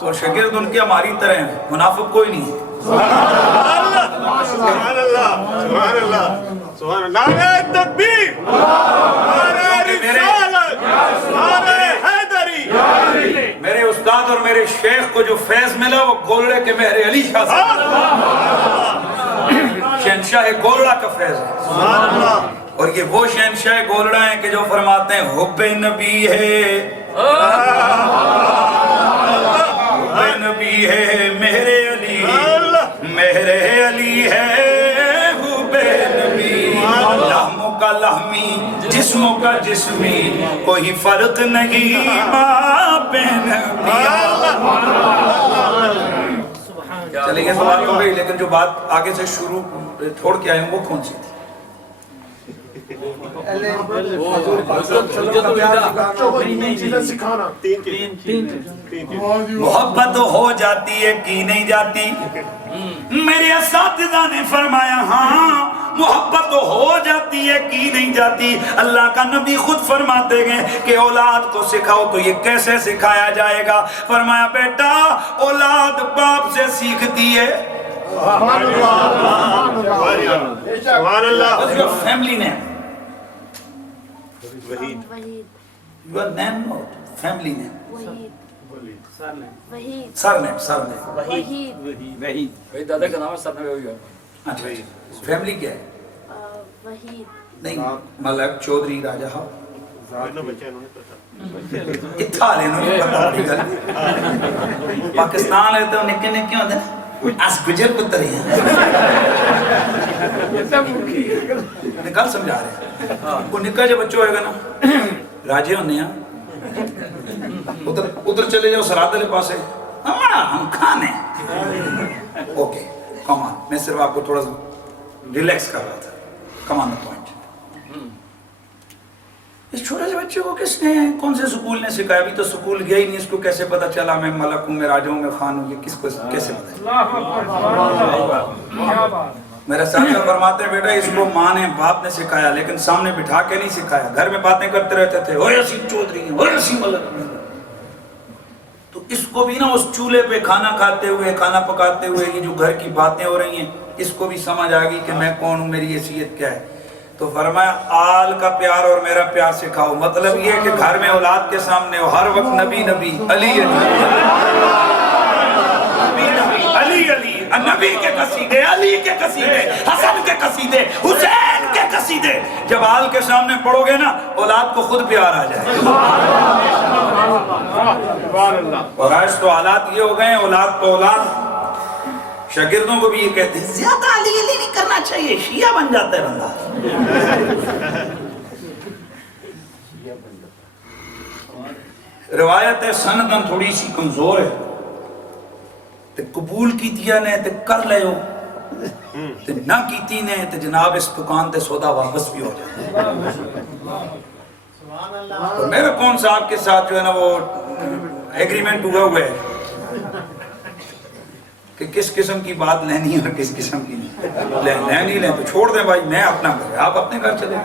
تو شاگرد ان کے ہماری طرح ہیں منافق کوئی نہیں ہے سبحان اللہ سبحان اللہ سبحان اللہ نعرہ تکبیر نعرہ رسالت نعرہ حیدری میرے استاد اور میرے شیخ کو جو فیض ملا وہ گولڑے کے مہر علی شاہ سے شہنشاہ گولڑا کا فیض ہے اور یہ وہ شہنشاہ گولڑا ہیں کہ جو فرماتے ہیں حب نبی ہے نبی ہے میرے علی ہے حب نبی لہموں کا لہمی جسموں کا جسمی کوئی فرق نہیں ماں بہن چلیں گے سوال ہو گئی لیکن جو بات آگے سے شروع چھوڑ کے آئے ہیں وہ کون سی تھی محبت ہو جاتی ہے کی نہیں جاتی میرے اساتذہ نے فرمایا ہاں محبت ہو جاتی ہے کی نہیں جاتی اللہ کا نبی خود فرماتے گئے کہ اولاد کو سکھاؤ تو یہ کیسے سکھایا جائے گا فرمایا بیٹا اولاد باپ سے سیکھتی ہے سبحان اللہ What's your family name? Waheed Your name or family name? Waheed Surname Waheed وہی دادا کا نام ہے سب نے وہی ہے اچھا فیملی کیا ہے وحید نہیں ملک چودھری راجہ بچے انہوں نے پتا اتھا لینا نہیں پتا بڑی گل پاکستان ہے تو نکے نکے ہوتے ہیں اس گجر پتر ہی ہیں نکال سمجھا رہے ہیں وہ نکا جب بچوں ہوئے گا نا راجے ہونے ہیں ادھر چلے جاؤ سرات علی پاسے ہم کھانے اوکے کمان میں صرف آپ کو تھوڑا ریلیکس کر رہا تھا کمان دا پوائنٹ اس چھوٹے سے بچے کو کس نے کون سے سکول نے سکھایا؟ ابھی تو سکول گیا ہی نہیں، اس کو کیسے پتا چلا میں ملک ہوں، میں راجا ہوں، میں خان ہوں؟ یہ کس کو کیسے پتا؟ میرا ساتھی فرماتے ہیں بیٹا اس کو ماں نے باپ نے سکھایا لیکن سامنے بٹھا کے نہیں سکھایا، گھر میں باتیں کرتے رہتے تھے، اوے اسی چودھری ہیں، اوے اسی ملک ہیں۔ تو اس کو بھی نا اس چولہے پہ کھانا کھاتے ہوئے، کھانا پکاتے ہوئے یہ جو گھر کی باتیں ہو رہی ہیں اس کو بھی سمجھ آ گئی کہ میں کون ہوں، میری حیثیت کیا ہے۔ تو فرمایا آل کا پیار اور میرا پیار سکھاؤ، مطلب یہ کہ گھر میں اولاد کے سامنے ہو ہر وقت نبی نبی، علی علی، نبی نبی، علی علی، نبی کے قصیدے، علی کے قصیدے، حسن کے قصیدے، حسین کے قصیدے جب آل کے سامنے پڑھو گے نا اولاد کو خود پیار آ جائے۔ اور آج تو حالات یہ ہو گئے ہیں، اولاد تو اولاد، شاگردوں کو بھی یہ کہتے ہیں زیادہ علی علی نہیں کرنا چاہیے، شیعہ بن جاتا ہے بندہ۔ روایت ہے سندن تھوڑی سی کمزور ہے، تے قبول کیتیا نے تے کر لے ہو، تے نہ کیتی نے تے جناب اس دکان تے سودا واپس بھی ہو جاتا ہے۔ اور میرے کون صاحب کے ساتھ جو ہے نا وہ ایگریمنٹ ہوا ہوا ہے کہ کس قسم کی بات لینی ہے اور کس قسم کی نہیں، لینی لیں تو چھوڑ دیں بھائی، میں اپنا گھر، آپ اپنے گھر چلے۔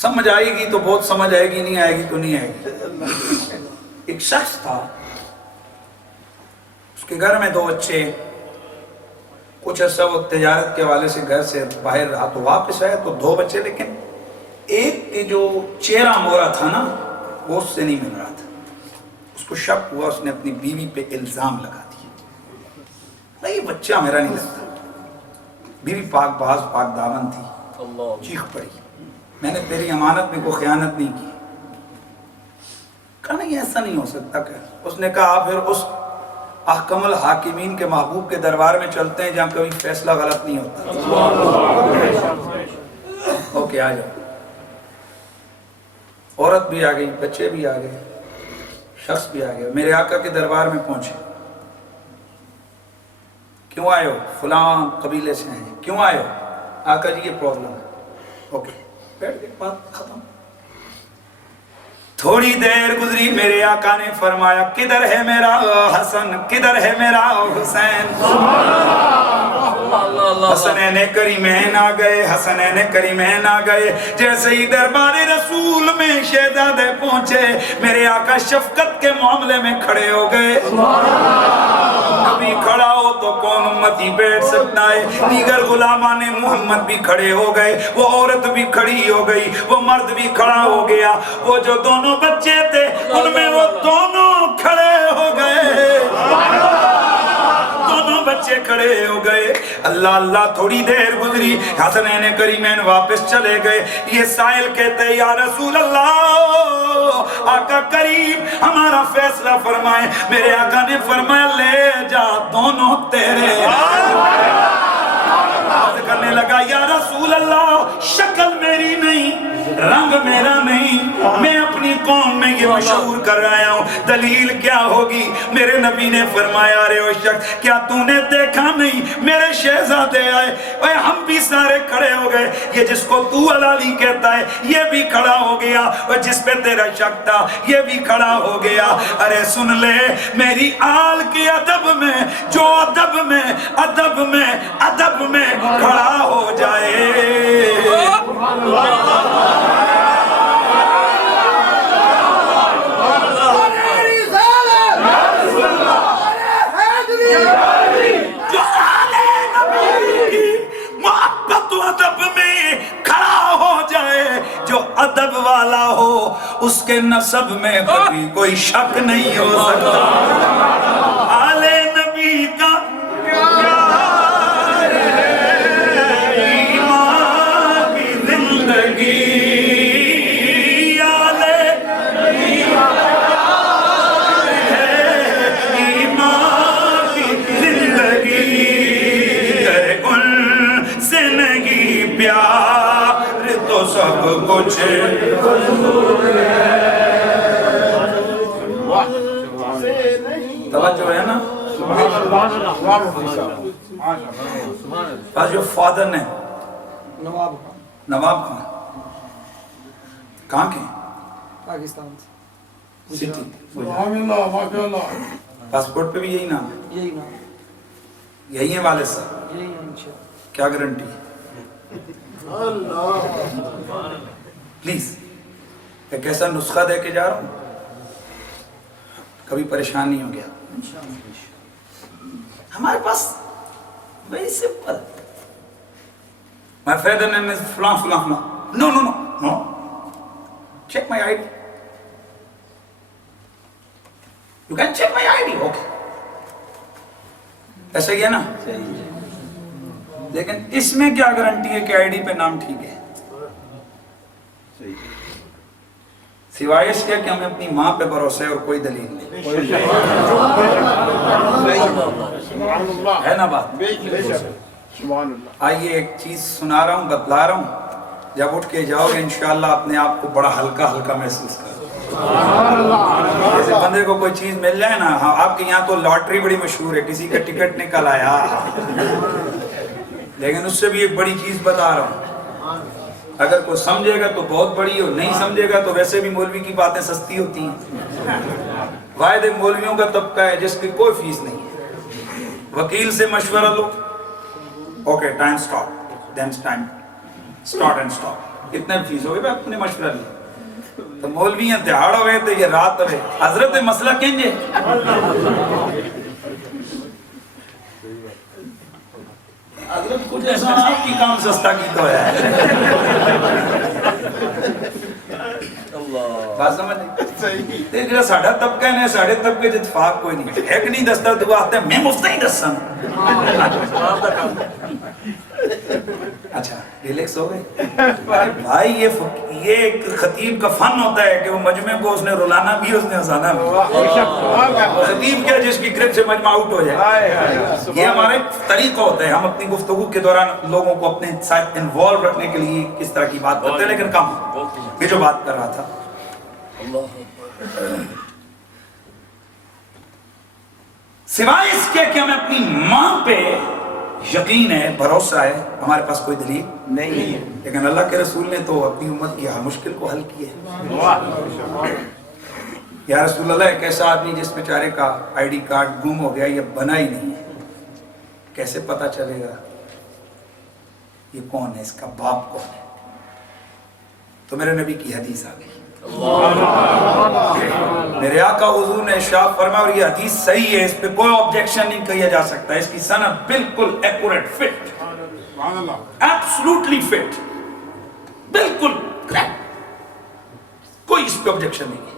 سمجھ آئے گی تو بہت سمجھ آئے گی، نہیں آئے گی تو نہیں آئے گی۔ ایک شخص تھا، اس کے گھر میں 2 بچے، کچھ عرصہ وہ تجارت کے حوالے سے گھر سے باہر رہا تو واپس آیا تو 2 بچے، لیکن ایک کے جو چہرہ مورا تھا نا وہ اس سے نہیں مل رہا تھا۔ اس کو شک ہوا، اس نے اپنی بیوی پہ الزام لگا دیا، یہ بچہ میرا نہیں لگتا۔ بیوی پاک باز پاک دامن تھی، چیخ پڑی، میں نے تیری امانت میں کوئی خیانت نہیں کی۔ کہا نہیں ایسا نہیں ہو سکتا۔ کہ اس نے کہا پھر اس احکم الحاکمین کے محبوب کے دربار میں چلتے ہیں جہاں کبھی فیصلہ غلط نہیں ہوتا۔ اوکے آ جاؤ۔ عورت بھی آ گئی، بچے بھی آ گئے، شخص بھی آ گیا، میرے آقا کے دربار میں پہنچے۔ کیوں آئے ہو؟ فلاں قبیلے سے ہیں۔ کیوں آئے ہو؟ آقا جی یہ پرابلم ہے۔ اوکے بیٹھ گئے، بات ختم۔ تھوڑی دیر گزری، میرے آقا نے فرمایا کدھر ہے میرا حسن، کدھر ہے میرا حسین؟ حسنین کریمین آ گئے، حسنین کریمین آ گئے۔ جیسے ہی دربار رسول میں شہزادے پہنچے، میرے آقا شفقت کے معاملے میں کھڑے ہو گئے۔ نبی کھڑا ہو تو کون امتی بیٹھ سکتا ہے؟ دیگر غلامان محمد بھی کھڑے ہو گئے، وہ عورت بھی کھڑی ہو گئی، وہ مرد بھی کھڑا ہو گیا، وہ جو دونوں بچے تھے ان میں وہ دونوں کھڑے ہو گئے، دونوں بچے کھڑے ہو گئے۔ اللہ اللہ، تھوڑی دیر گزری، حسنین کریمین واپس چلے گئے۔ یہ سائل کہتے یا رسول اللہ، آقا کریم ہمارا فیصلہ فرمائیں۔ میرے آقا نے فرمایا لے جا، دونوں تیرے۔ کرنے لگا یا رسول اللہ، شکل میری نہیں، رنگ میرا نہیں، میں اپنی قوم میں یہ مشہور کر رہا ہوں، دلیل کیا ہوگی؟ میرے نبی نے فرمایا ارے او شخص، کیا تو نے دیکھا نہیں میرے شہزادے آئے؟ اے ہم بھی سارے کھڑے ہو گئے، یہ جس کو تو علالی کہتا ہے یہ بھی کھڑا ہو گیا، اور جس پہ تیرا شک تھا یہ بھی کھڑا ہو گیا۔ ارے سن لے میری آل کے ادب میں، جو ادب میں ادب میں ادب میں کھڑا ہو جائے، جو آلے نبی کی محبت و ادب میں کھڑا ہو جائے، جو ادب والا ہو اس کے نسب میں کبھی کوئی شک نہیں ہو سکتا۔ آلے نبی کا سب کچھ توجہ ہے نا؟ آج جو فادر نے نواب کہاں کے پاکستان سے سٹی سبحان اللہ ماشاء اللہ پاسپورٹ پہ بھی یہی نام ہے یہی نام یہی ہے والد صاحب یہی ہے انشاءاللہ کیا گارنٹی ہے پلیز ایک ایسا نسخہ دے کے جا رہا ہوں کبھی پریشان نہیں ہو گیا ہمارے پاس very simple my father name is فلاں فلاں فلاں no check my ID you can check my ID okay ایسا ہی ہے نا لیکن اس میں کیا گارنٹی ہے کہ آئی ڈی پہ نام ٹھیک ہے سوائے اس کے کہ ہمیں اپنی ماں پہ بھروسہ ہے اور کوئی دلیل نہیں ہے نا بات سبحان اللہ آئیے ایک چیز سنا رہا ہوں بتلا رہا ہوں جب اٹھ کے جاؤ گے انشاءاللہ اپنے آپ کو بڑا ہلکا ہلکا محسوس کرو جیسے بندے کو کوئی چیز مل جائے نا آپ کے یہاں تو لاٹری بڑی مشہور ہے کسی کا ٹکٹ نکل آیا لیکن اس سے بھی ایک بڑی چیز بتا رہا ہوں اگر کوئی سمجھے گا تو بہت بڑی ہو نہیں سمجھے گا تو ویسے بھی مولوی کی باتیں سستی ہوتی ہیں واحد ایک مولویوں کا طبقہ ہے جس کی کوئی فیس نہیں ہے وکیل سے مشورہ لو okay time stop then time start and stop اتنے فیس ہوگی میں اپنے مشورہ لیں تو مولوی ہیں دہاڑ ہوئے تو یہ رات ہوئے حضرت مسئلہ کہیں حضرت کچھ ایسا آپ کی کام سستا کی تو ہے بات سمجھ نہیں دیکھ رہا ساڑھا طبقہ ہے ساڑھے طبقے جو اتفاق کوئی نہیں ایک نہیں دستا دعا آتے ہیں میں مفت نہیں دستا اچھا ریلیکس ہو گئے بھائی یہ ایک خطیب کا فن ہوتا ہے کہ وہ مجمع کو اس نے رلانا بھی اس نے ہنسانا بھی خطیب کیا جس کی گرپ سے مجمع آؤٹ ہو جائے یہ ہمارا ایک طریقہ ہوتا ہے ہم اپنی گفتگو کے دوران لوگوں کو اپنے ساتھ انوالو رکھنے کے لیے کس طرح کی بات کرتے ہیں لیکن کم یہ جو بات کر رہا تھا سوائے اس کے کہ ہمیں اپنی ماں پہ یقین ہے بھروسہ ہے ہمارے پاس کوئی دلیل نہیں ہے لیکن اللہ کے رسول نے تو اپنی امت کی ہر مشکل کو حل کیا ہے یا رسول اللہ ایک ایسا آدمی جس بیچارے کا آئی ڈی کارڈ گم ہو گیا یہ بنا ہی نہیں ہے کیسے پتا چلے گا یہ کون ہے اس کا باپ کون ہے تو میرے نبی کی حدیث آ گئی میرے آقا حضور نے ارشاد فرمایا اور یہ حدیث صحیح ہے اس پہ کوئی آبجیکشن نہیں کیا جا سکتا اس کی سند بالکل ایکوریٹ فٹ ایبسولوٹلی فٹ بالکل کریکٹ کوئی اس پہ آبجیکشن نہیں ہے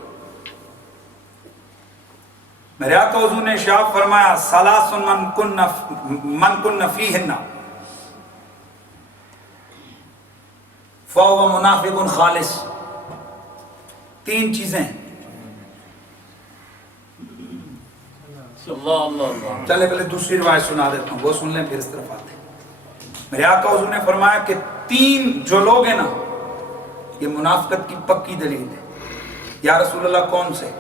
میرے آقا حضور نے ارشاد فرمایا ثلاث من کن فیہن فهو منافق خالص تین چیزیں چلے پہلے دوسری روایت سنا دیتا ہوں وہ سن لیں پھر اس طرف آتے ہیں میرے آقا حضور نے فرمایا کہ تین جو لوگ ہیں نا یہ منافقت کی پکی دلیل ہے یا رسول اللہ کون سے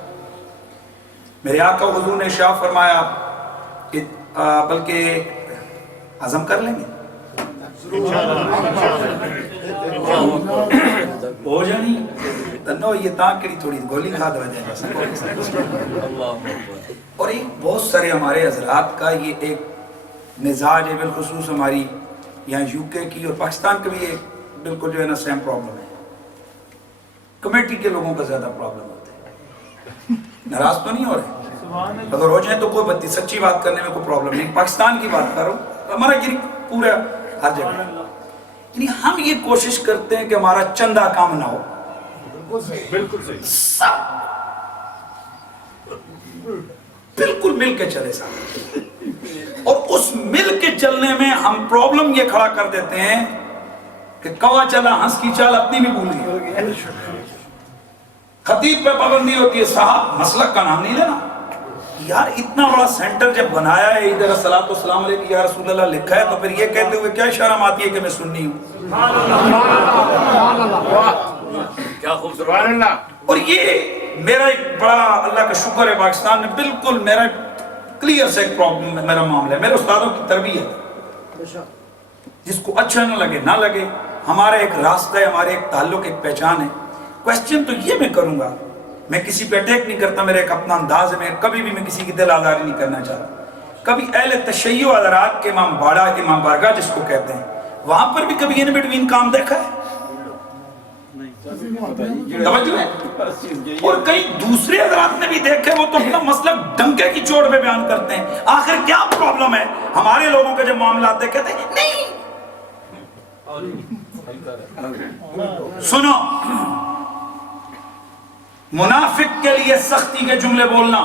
میرے آقا حضور نے ارشاد فرمایا کہ بلکہ عزم کر لیں گے ہو جانی تنو یہ تاکڑی تھوڑی گولی کھا دو جائے اور ایک بہت سارے ہمارے حضرات کا یہ ایک مزاج ہے بالخصوص ہماری یہاں یو کے کی اور پاکستان کا بھی ایک بالکل جو ہے نا سیم پرابلم ہے کمیٹی کے لوگوں کا زیادہ پرابلم ہوتا ہے ناراض تو نہیں ہو رہے اگر ہو جائیں تو کوئی بتی سچی بات کرنے میں کوئی پرابلم نہیں پاکستان کی بات کرو ہمارا یہ پورا ہر جگہ یعنی ہم یہ کوشش کرتے ہیں کہ ہمارا چندہ کام نہ ہو بالکل صحیح سب بالکل مل کے چلے ساتھ اور اس مل کے چلنے میں ہم پرابلم یہ کھڑا کر دیتے ہیں کہ کوا چلا ہنس کی چال اپنی بھی بھول گئی خطیب پہ پابندی ہوتی ہے صاحب مسلک کا نام نہیں لینا یار اتنا بڑا سینٹر جب بنایا ہے ادھر الصلوۃ والسلام علیہ یا رسول اللہ لکھا ہے تو پھر یہ کہتے ہوئے کیا شرم آتی ہے کہ میں سنی ہوں کیا خوبصورت سبحان اللہ اور یہ میرا ایک بڑا اللہ کا شکر ہے پاکستان میں بالکل میرا کلیئر سے ایک پرابلم ہے میرا معاملہ ہے میرے استادوں کی تربیت جس کو اچھا نہ لگے ہمارا ایک راستہ ہے, ہمارے ایک تعلق, ایک پہچان ہے. کوشچن تو یہ میں کروں گا, میں کسی پہ اٹیک نہیں کرتا, میرا ایک اپنا انداز ہے, میں کبھی بھی میں کسی کی دل آزاری نہیں کرنا چاہتا. کبھی اہل تشیع حضرات کے امام باڑہ, امام بارگاہ جس کو کہتے ہیں, وہاں پر بھی کبھی ان بٹوین کام دیکھا ہے؟ توجہ ہے. اور کئی دوسرے حضرات نے بھی دیکھے, وہ تو اپنا مسلک ڈنکے کی چوٹ پہ بیان کرتے ہیں. آخر کیا پرابلم ہے؟ ہمارے لوگوں کے جب معاملات ہیں کہتے ہیں نہیں. سنو, منافق کے لیے سختی کے جملے بولنا,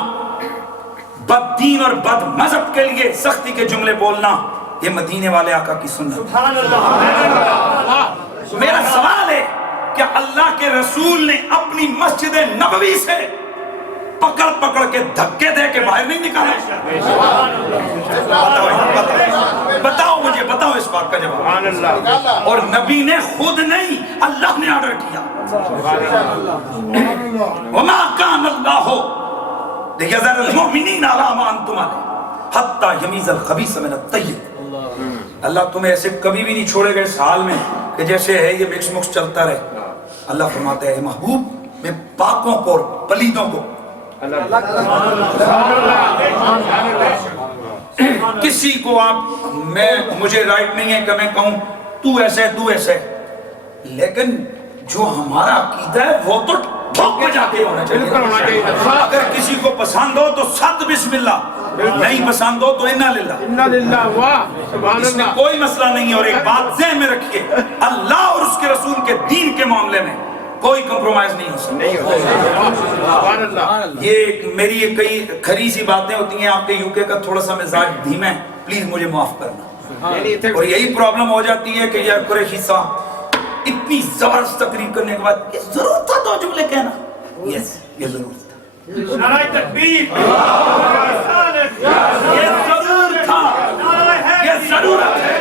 بد دین اور بد مذہب کے لیے سختی کے جملے بولنا, یہ مدینے والے آقا کی سنت. میرا سوال ہے, کیا اللہ کے رسول نے اپنی مسجد نبوی سے پکڑ پکڑ کے دھکے دے کے باہر نہیں نکالا؟ بتاؤ مجھے, بتاؤ اس بات کا جواب. اور نبی نے خود نہیں, اللہ نے آرڈر کیا. وما کان اللہ لیذر المؤمنین علی ما انتم علیہ حتی یمیز الخبیث من الطیب. اللہ تمہیں ایسے کبھی بھی نہیں چھوڑے گا اس حال میں کہ جیسے ہے یہ مکس مکس چلتا رہے. اللہ فرماتا ہے محبوب, میں پاکوں کو اور پلیدوں کو, کسی کو آپ, مجھے رائٹ نہیں ہے کہ میں کہوں تو ایسے تو ایسے, لیکن جو ہمارا عقیدہ ہے وہ تو ٹھوک بجا کے ہونا چاہیے. اگر کسی کو پسند ہو تو سات بسم اللہ, نہیں پسند ہو تو انا للہ, اس میں کوئی مسئلہ نہیں ہے. اور ایک بات ذہن میں رکھیے, اللہ اور اس کے رسول کے دین کے معاملے میں کوئی کمپرومائز نہیں ہو سکتا. یہ میری یہ کئی کھری سی باتیں ہوتی ہیں, آپ کے یو کے کا تھوڑا سا مزاج دھیما ہے, پلیز مجھے معاف کرنا. اور یہی پرابلم ہو جاتی ہے کہ یار قریشی صاحب اتنی زبردست تقریر کرنے کے بعد یہ ضرورت تھا دو جملے کہنا. یس, یہ ضرورت تھا, نعرہ تکبیر, یہ ضرور تھا, یہ ضرورت ہے.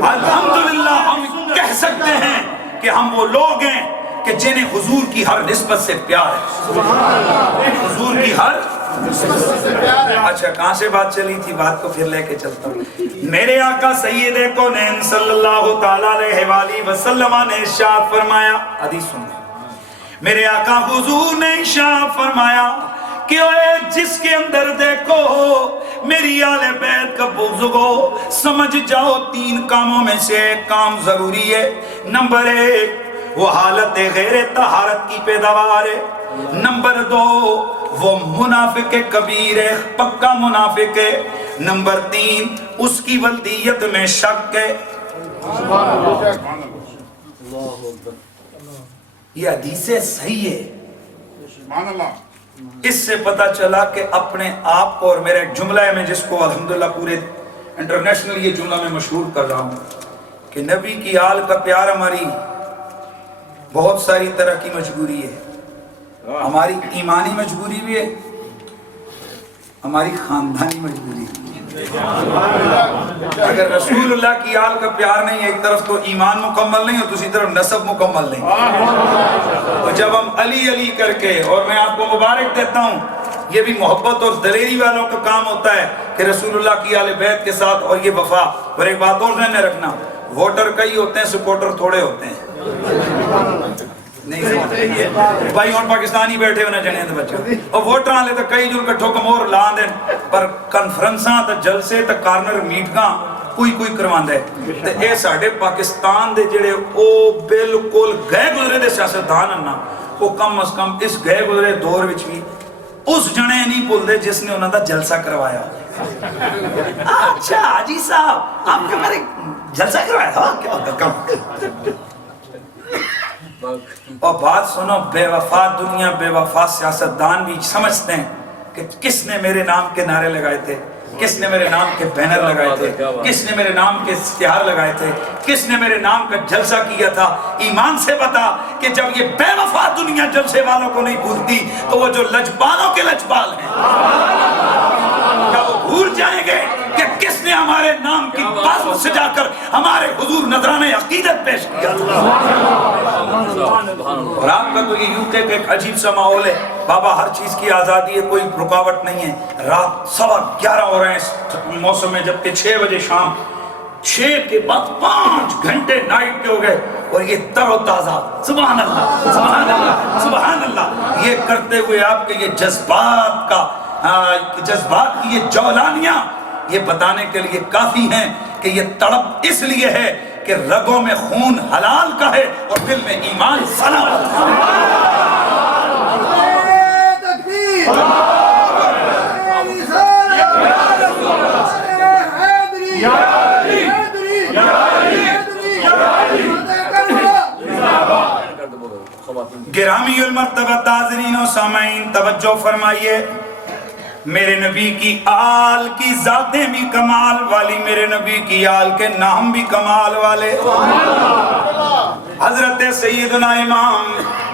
الحمدللہ ہم کہہ سکتے ہیں کہ ہم وہ لوگ ہیں کہ جنہیں حضور کی ہر نسبت سے پیار ہے. حضور کی ہر نسبت سے پیار ہے. اچھا کہاں سے بات چلی تھی, بات کو پھر لے کے چلتا ہوں. میرے آقا سید کونین صلی اللہ تعالیٰ علیہ وآلہ وسلم نے ارشاد فرمایا, حدیث سننا, میرے آقا حضور نے ارشاد فرمایا کہ جس کے اندر دیکھو میری آل بیت کا بغض ہو, سمجھ جاؤ تین کاموں میں سے ایک کام ضروری ہے. نمبر ایک وہ حالت غیر طہارت کی پیداوار ہے. نمبر دو وہ منافق کبیر ہے, پکا منافق ہے. نمبر تین اس کی ولدیت میں شک ہے. یہ حدیث صحیح ہے. اس سے پتا چلا کہ اپنے آپ کو, اور میرا ایک جملہ ہے میں جس کو الحمدللہ پورے انٹرنیشنل یہ جملہ میں مشہور کر رہا ہوں کہ نبی کی آل کا پیار ہماری بہت ساری طرح کی مجبوری ہے. ہماری ایمانی مجبوری بھی ہے, ہماری خاندانی مجبوری بھی ہے. اگر رسول اللہ کی آل کا پیار نہیں ہے, ایک طرف تو ایمان مکمل نہیں اور دوسری طرف نسب مکمل نہیں. تو جب ہم علی علی کر کے, اور میں آپ کو مبارک دیتا ہوں, یہ بھی محبت اور دلیری والوں کا کام ہوتا ہے کہ رسول اللہ کی آل بیت کے ساتھ, اور یہ وفا. اور ایک بات اور ذہن میں رکھنا, ووٹر کئی ہوتے ہیں, سپورٹر تھوڑے ہوتے ہیں. نہیں بھائی اور پاکستانی بیٹھے ہونا چاہیے تو بچوں, اور ووٹر آلے تو کئی جو کٹھو کمور لان دیں, پر کنفرنساں تا جلسے تا کارنر میٹگاں کوئی کروان دے. تے اے ساڑھے پاکستان دے جڑے او بالکل گئے گزرے دے سیاستدان اننا, وہ کم از کم اس گئے گزرے دور وچ بھی اس جنے نہیں بھول دے جس نے انہوں دا جلسہ کروایا. اچھا حاجی صاحب آپ کے میرے جلسہ کروایا تھا, کیا ہوتا کم. اور بات سنو, بے وفا دنیا, بے وفا سیاستدان بھی سمجھتے ہیں کہ کس نے میرے نام کے نعرے لگائے تھے, کس نے میرے نام کے بینر لگائے تھے, کس نے میرے نام کے اشتہار لگائے تھے, کس نے میرے نام کا جلسہ کیا تھا. ایمان سے بتا کہ جب یہ بے وفا دنیا جلسے والوں کو نہیں بھولتی تو وہ جو لجپالوں کے لجپال ہیں کیا وہ بھول جائیں گے کہ کس نے ہمارے نام کی بازو سجا کر ہمارے حضور نذرانے عقیدت پیش کیا تھا. اور آپ کا تو یہ یو کے ایک عجیب سا ماحول ہے, بابا ہر چیز کی آزادی ہے, کوئی رکاوٹ نہیں ہے. رات 11:15 ہو رہے ہیں اس موسم میں, جبکہ 6 بجے شام 6 کے بعد 5 گھنٹے نائٹ کے ہو گئے اور یہ تر و تازہ سبحان اللہ سبحان اللہ سبحان اللہ یہ کرتے ہوئے آپ کے یہ جذبات کی یہ جولانیاں یہ بتانے کے لیے کافی ہیں کہ یہ تڑپ اس لیے ہے کہ رگوں میں خون حلال کا ہے اور دل میں ایمان سلامت ہے۔ گرامی المرتبہ حاضرین و سامعین توجہ فرمائیے، میرے نبی کی آل کی ذاتیں بھی کمال والی، میرے نبی کی آل کے نام بھی کمال والے۔ حضرت سیدنا امام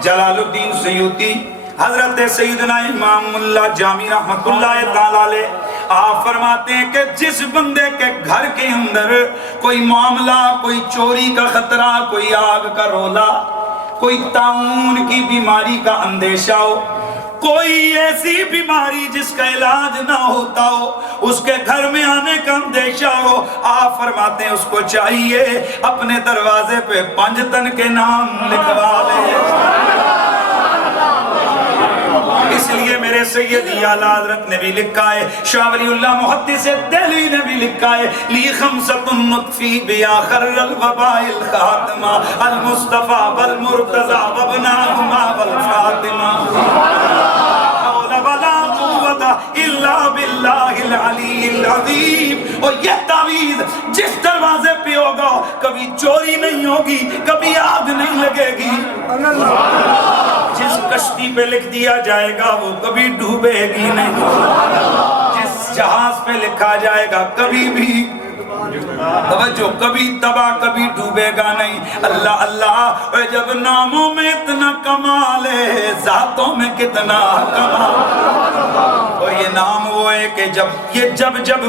جلال الدین سیوطی، حضرت سیدنا امام اللہ جامی رحمت اللہ تعالی علیہ آپ فرماتے ہیں کہ جس بندے کے گھر کے اندر کوئی معاملہ، کوئی چوری کا خطرہ، کوئی آگ کا رولا، کوئی طاعون کی بیماری کا اندیشہ ہو، کوئی ایسی بیماری جس کا علاج نہ ہوتا ہو، اس کے گھر میں آنے کا اندیشہ ہو، آپ فرماتے ہیں اس کو چاہیے اپنے دروازے پہ پنجتن کے نام لکھوا لے۔ اس لیے میرے سیدی اعلیٰ حضرت نے بھی لکھا ہے، شاہ ولی اللہ محدث دہلوی نے بھی لکھا ہے، لی خمسۃ نطفی بیا خر الوباء الخاتمہ المصطفیٰ والمرتضیٰ وابناہما والفاطمہ ولا قوت الا باللہ العلی العظیم۔ اور یہ تعویذ جس دروازے پہ ہوگا کبھی چوری نہیں ہوگی، کبھی آگ نہیں لگے گی، جس کشتی پہ لکھ دیا جائے گا وہ کبھی ڈوبے گی نہیں، جس جہاز پہ لکھا جائے گا کبھی بھی توجہ کبھی تباہ کبھی ڈوبے گا نہیں۔ اللہ اللہ، جب ناموں میں اتنا کمال ہے ذاتوں میں کتنا کمال۔ اور یہ نام وہ ہے کہ جب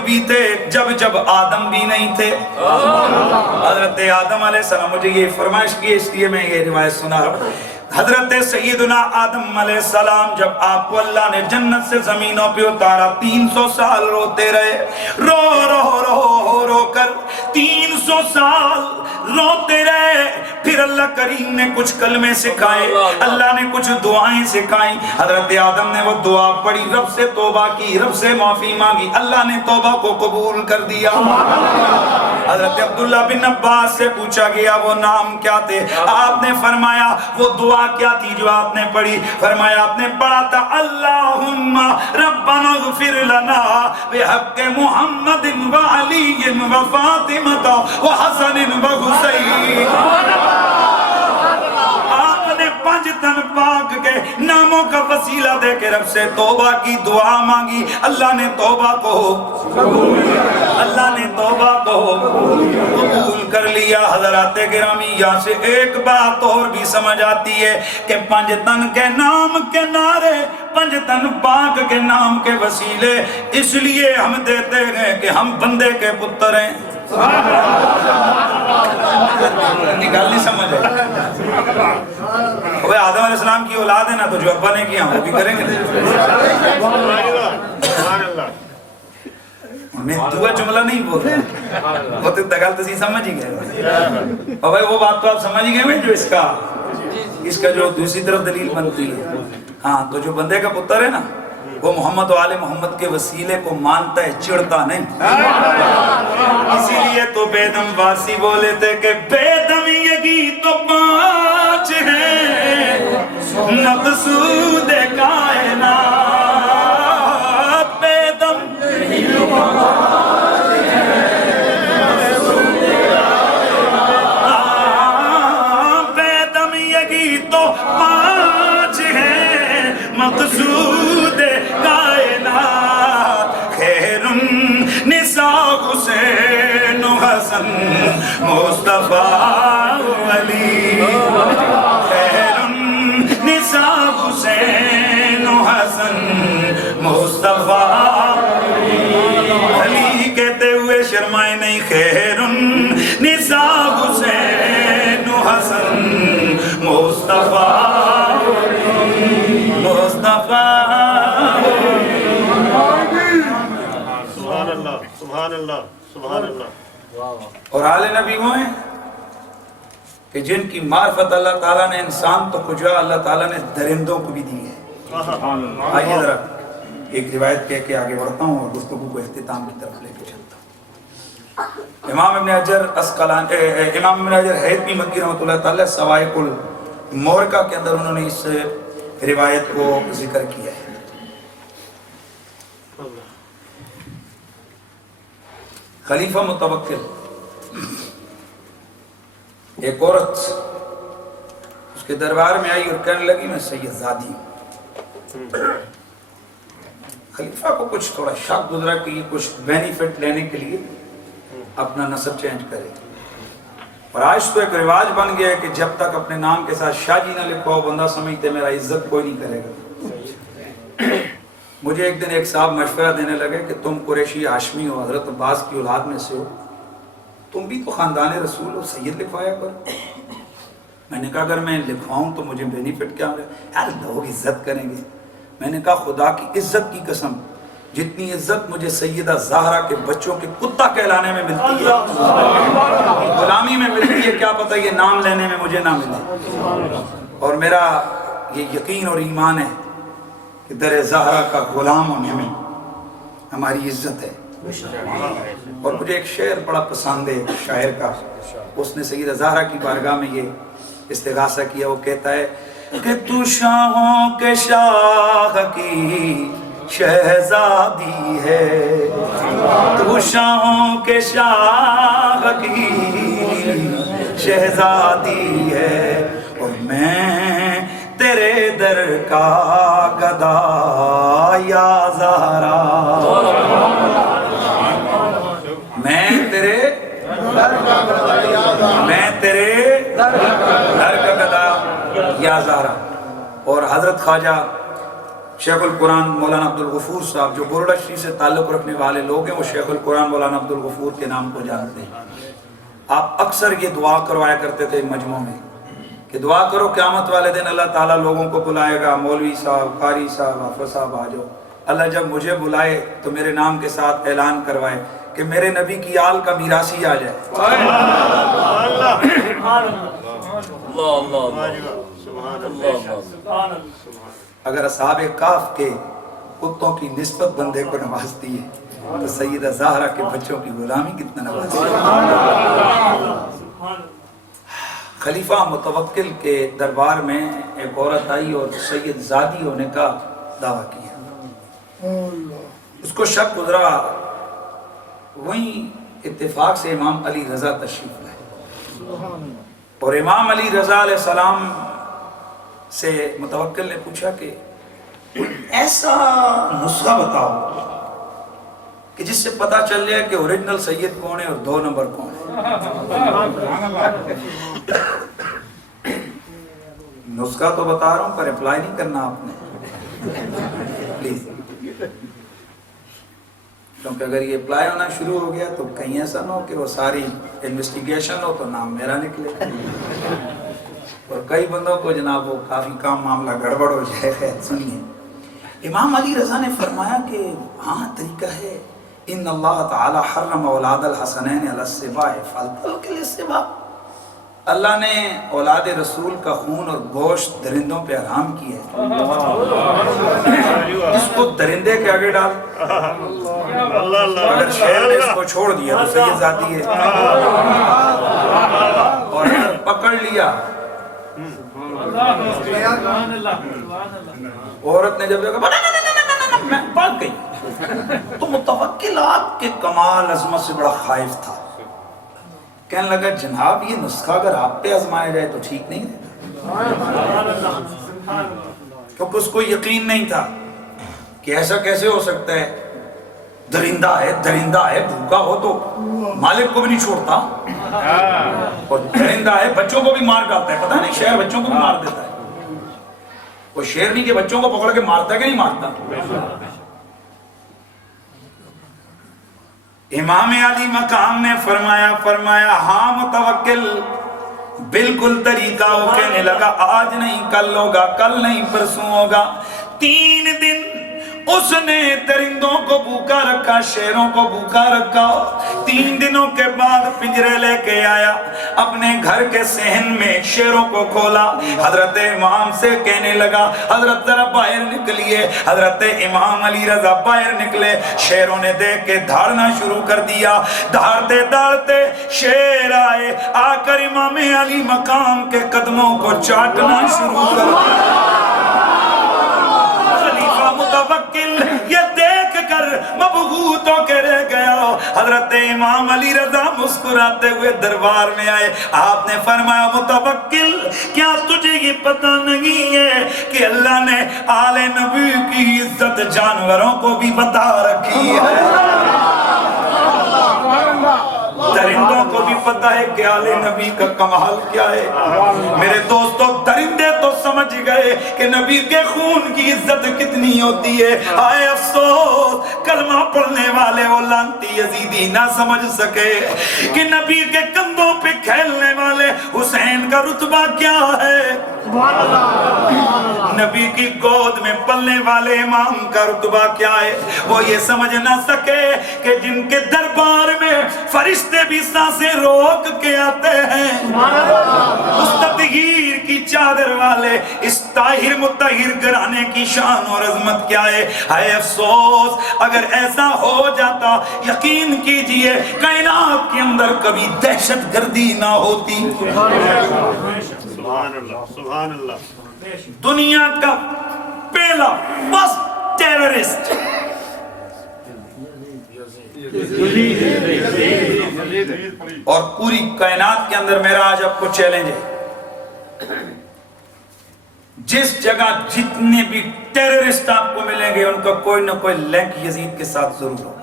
بھی تھے، جب آدم بھی نہیں تھے، حضرت آدم علیہ السلام، مجھے یہ فرمائش کی اس لیے میں یہ روایت سنا رہا ہوں، حضرت سیدنا آدم علیہ السلام جب آپ کو اللہ نے جنت سے زمینوں پہ اتارا 300 سال روتے رہے، رو کر 300 سال روتے رہے، پھر اللہ کریم نے کچھ کلمے سکھائے، اللہ نے کچھ دعائیں سکھائیں، حضرت آدم نے وہ دعا پڑھی، رب سے توبہ کی، رب سے معافی مانگی، اللہ نے توبہ کو قبول کر دیا۔ حضرت عبداللہ بن عباس سے پوچھا گیا وہ نام کیا تھے، آپ نے فرمایا وہ دعا کیا تھی جو آپ نے پڑھی، فرمایا آپ نے پڑھا تھا اللہم ربنا اغفر لنا بحق محمد و علی و فاطمہ و حسن و حسین۔ آپ نے پنجتن پاک کے ناموں کا وسیلہ دے کے رب سے توبہ کی دعا مانگی، اللہ نے توبہ کو قبول کر لیا۔ حضرات گرامی، یہاں سے ایک بات اور بھی سمجھ آتی ہے کہ پنجتن کے نام کے نعرے، پنجتن پاک کے نام کے وسیلے اس لیے ہم دیتے ہیں کہ ہم بندے کے پتر ہیں۔ نکال نہیں سمجھ ہے، وہ آدم علیہ السلام کی اولاد ہے نا، تو جو ابا نے کیا وہ بھی کریں گے۔ میں دعا جملہ نہیں بول رہا، وہ تو دگال تسی سمجھ ہی گئے، اور بھائی وہ بات تو آپ سمجھ گئے میں جو اس کا جو دوسری طرف دلیل بنتی ہے۔ ہاں، تو جو بندے کا پتر ہے نا وہ محمد و آل محمد کے وسیلے کو مانتا ہے، چڑھتا نہیں۔ اسی لیے تو بیدم واسی بولے تھے کہ بیدم یگی تو 5 ہیں مقصود کائنات، بیدم بیدم یگی تو 5 ہیں مقصود کائنات، خیر النساء حسین و حسن مصطفیٰ علی، خیر النساء حسین و حسن مصطفیٰ علی، کہتے ہوئے شرمائے نہیں، خیر النساء حسین و حسن مصطفیٰ سبحان اللہ سبحان اللہ سبحان اللہ۔ اور آل نبی وہ ہیں کہ جن کی معرفت اللہ تعالیٰ نے انسان تو کجا اللہ تعالیٰ نے درندوں کو بھی دی ہے. آئیے ذرا ایک روایت کہہ کے آگے بڑھتا ہوں اور گفتگو کو اختتام کی طرف لے کے چلتا ہوں. امام ابن حجر حیثمی مکی رحمۃ اللہ تعالیٰ سوائق المورکہ کے اندر انہوں نے اس روایت کو ذکر کیا ہے. خلیفہ متوکل ایک عورت اس کے دربار میں آئی اور کہنے لگی میں سید زادی ہوں. خلیفہ کو کچھ تھوڑا شک گزرا کہ یہ کچھ بینیفٹ لینے کے لیے اپنا نسب چینج کرے. اور آج تو ایک رواج بن گیا ہے کہ جب تک اپنے نام کے ساتھ شاہ جی نہ لکھواؤ بندہ سمجھتے میرا عزت کوئی نہیں کرے گا. مجھے ایک دن ایک صاحب مشورہ دینے لگے کہ تم قریشی ہاشمی ہو، حضرت عباس کی اولاد میں سے ہو، تم بھی تو خاندان رسول ہو، سید لکھوایا کر. میں نے کہا اگر میں لکھواؤں تو مجھے بینیفٹ کیا ہوگا؟ یار لوگ عزت کریں گے. میں نے کہا خدا کی عزت کی قسم جتنی عزت مجھے سیدہ زہرا کے بچوں کے کتا کہلانے میں ملتی ہے، غلامی میں ملتی ہے، کیا پتہ یہ نام لینے میں مجھے نہ ملے. اور میرا یہ یقین اور ایمان ہے کہ در زہرا کا غلام ہونے میں ہماری عزت ہے. اور مجھے ایک شعر بڑا پسند ہے ایک شاعر کا، اس نے سیدہ زہرا کی بارگاہ میں یہ استغاثہ کیا. وہ کہتا ہے کہ تو شاہوں کے شاہ کی شہزادی ہے، تو شاہوں کے شاہ کی شہزادی ہے، اور میں تیرے در کا گدا یا زہرا. میں تیرے در کا گدا یا زہرا. اور حضرت خواجہ شیخ القرآن مولانا عبدالغفور صاحب جو بورڈا شریف سے تعلق رکھنے والے لوگ ہیں وہ شیخ القرآن مولانا عبدالغفور کے نام کو جانتے ہیں. آپ اکثر یہ دعا کروایا کرتے تھے مجمع میں کہ دعا کرو قیامت والے دن اللہ تعالیٰ لوگوں کو بلائے گا، مولوی صاحب، قاری صاحب، حافظ صاحب آ جاؤ. اللہ جب مجھے بلائے تو میرے نام کے ساتھ اعلان کروائے کہ میرے نبی کی آل کا میراثی آ جائے. اگر اصحاب کاف کے کتوں کی نسبت بندے کو نوازتی ہے تو سیدہ زہرا کے بچوں کی غلامی کتنا نوازتی ہے. خلیفہ متوکل کے دربار میں ایک عورت آئی اور سید زادی ہونے کا دعویٰ کیا. اس کو شک گزرا، وہیں اتفاق سے امام علی رضا تشریف لائے اور امام علی رضا علیہ السلام سے متوکل نے پوچھا کہ ایسا نسخہ بتاؤ کہ جس سے پتہ چل جائے کہ اوریجنل سید کون ہے اور 2 نمبر کون ہے. نسخہ تو بتا رہا ہوں پر اپلائی نہیں کرنا آپ نے پلیز، کیونکہ اگر یہ اپلائی ہونا شروع ہو گیا تو کہیں ایسا نہ ہو کہ وہ ساری انویسٹیگیشن ہو تو نام میرا نکلے اور کئی بندوں کو جناب وہ کافی کام معاملہ گڑبڑ ہو جائے. سنیے امام علی رضا نے فرمایا کہ ہاں طریقہ ہے، ان اللہ تعالی حرم اولاد الحسنین علی السباع فلتلک السباع. اللہ نے اولاد رسول کا خون اور گوشت درندوں پہ حرام کیا ہے. اس کو درندے کے آگے ڈال، اگر شہر نے اس کو چھوڑ دیا تو سید ذاتی ہے، اور اگر پکڑ لیا عورت نے جب دیکھا میں بھاگ گئی تو متوکل آپ کے کمال عظمت سے بڑا خائف تھا. کہنے لگا جناب یہ نسخہ اگر آپ پہ آزمایا جائے تو ٹھیک نہیں رہتا، کیونکہ اس کو یقین نہیں تھا کہ ایسا کیسے ہو سکتا ہے. درندہ ہے بھوکا ہو تو مالک کو بھی نہیں چھوڑتا، اور درندہ ہے بچوں کو بھی مار ڈالتا ہے. پتہ نہیں شہر بچوں کو بھی مار دیتا ہے. وہ شیر نہیں کہ بچوں کو پکڑ کے مارتا ہے کہ نہیں مارتا. امام علی مقام نے فرمایا ہاں متوکل بالکل طریقہ ہو. کہنے لگا آج نہیں کل ہوگا، کل نہیں پرسوں ہوگا. 3 دن اس نے درندوں کو بھوکا رکھا، شیروں کو بھوکا رکھا. 3 دنوں کے بعد پنجرے لے کے آیا, اپنے گھر کے صحن میں شیروں کو کھولا, حضرت امام سے کہنے لگا حضرت ذرا باہر نکلیے. حضرت امام علی رضا باہر نکلے, شیروں نے دیکھ کے دھاڑنا شروع کر دیا. دھاڑتے دھاڑتے شیر آئے, آ کر امام علی مقام کے قدموں کو چاٹنا شروع کر دیا. خلیفہ متوکل یہ دیکھ کر مبہوت ہو کے رہ گیا. حضرت امام علی رضا مسکراتے ہوئے دربار میں آئے. آپ نے فرمایا متوکل کیا تجھے یہ پتہ نہیں ہے کہ اللہ نے آل نبی کی عزت جانوروں کو بھی بتا رکھی ہے, درندوں کو بھی پتہ ہے کہ آل نبی کا کمال کیا ہے. میرے دوستو درندے تو سمجھ گئے کہ نبی کے خون کی عزت کتنی ہوتی ہے. آئے افسوس کلمہ پڑھنے والے وہ لعنتی یزیدی نہ سمجھ سکے کہ نبی کے کندھوں پہ کھیلنے والے حسین کا رتبہ کیا ہے, نبی کی گود میں پلنے والے امام کا رتبہ کیا ہے. وہ یہ سمجھ نہ سکے کہ جن کے دربار میں فرشتے بھی سانسیں روک کے آتے ہیں, اس تطہیر کی چادر والے اس طاہر مطہر گھرانے کی شان اور عظمت کیا ہے. ہائے افسوس اگر ایسا ہو جاتا یقین کیجئے کائنات کے اندر کبھی دہشت گردی نہ ہوتی. سبحان اللہ سبحان اللہ. دنیا کا پہلا فرسٹ ٹیررسٹ اور پوری کائنات کے اندر میرا آج آپ کو چیلنج ہے, جس جگہ جتنے بھی ٹیررسٹ آپ کو ملیں گے ان کا کوئی نہ کوئی لنک یزید کے ساتھ ضرور ہوگا.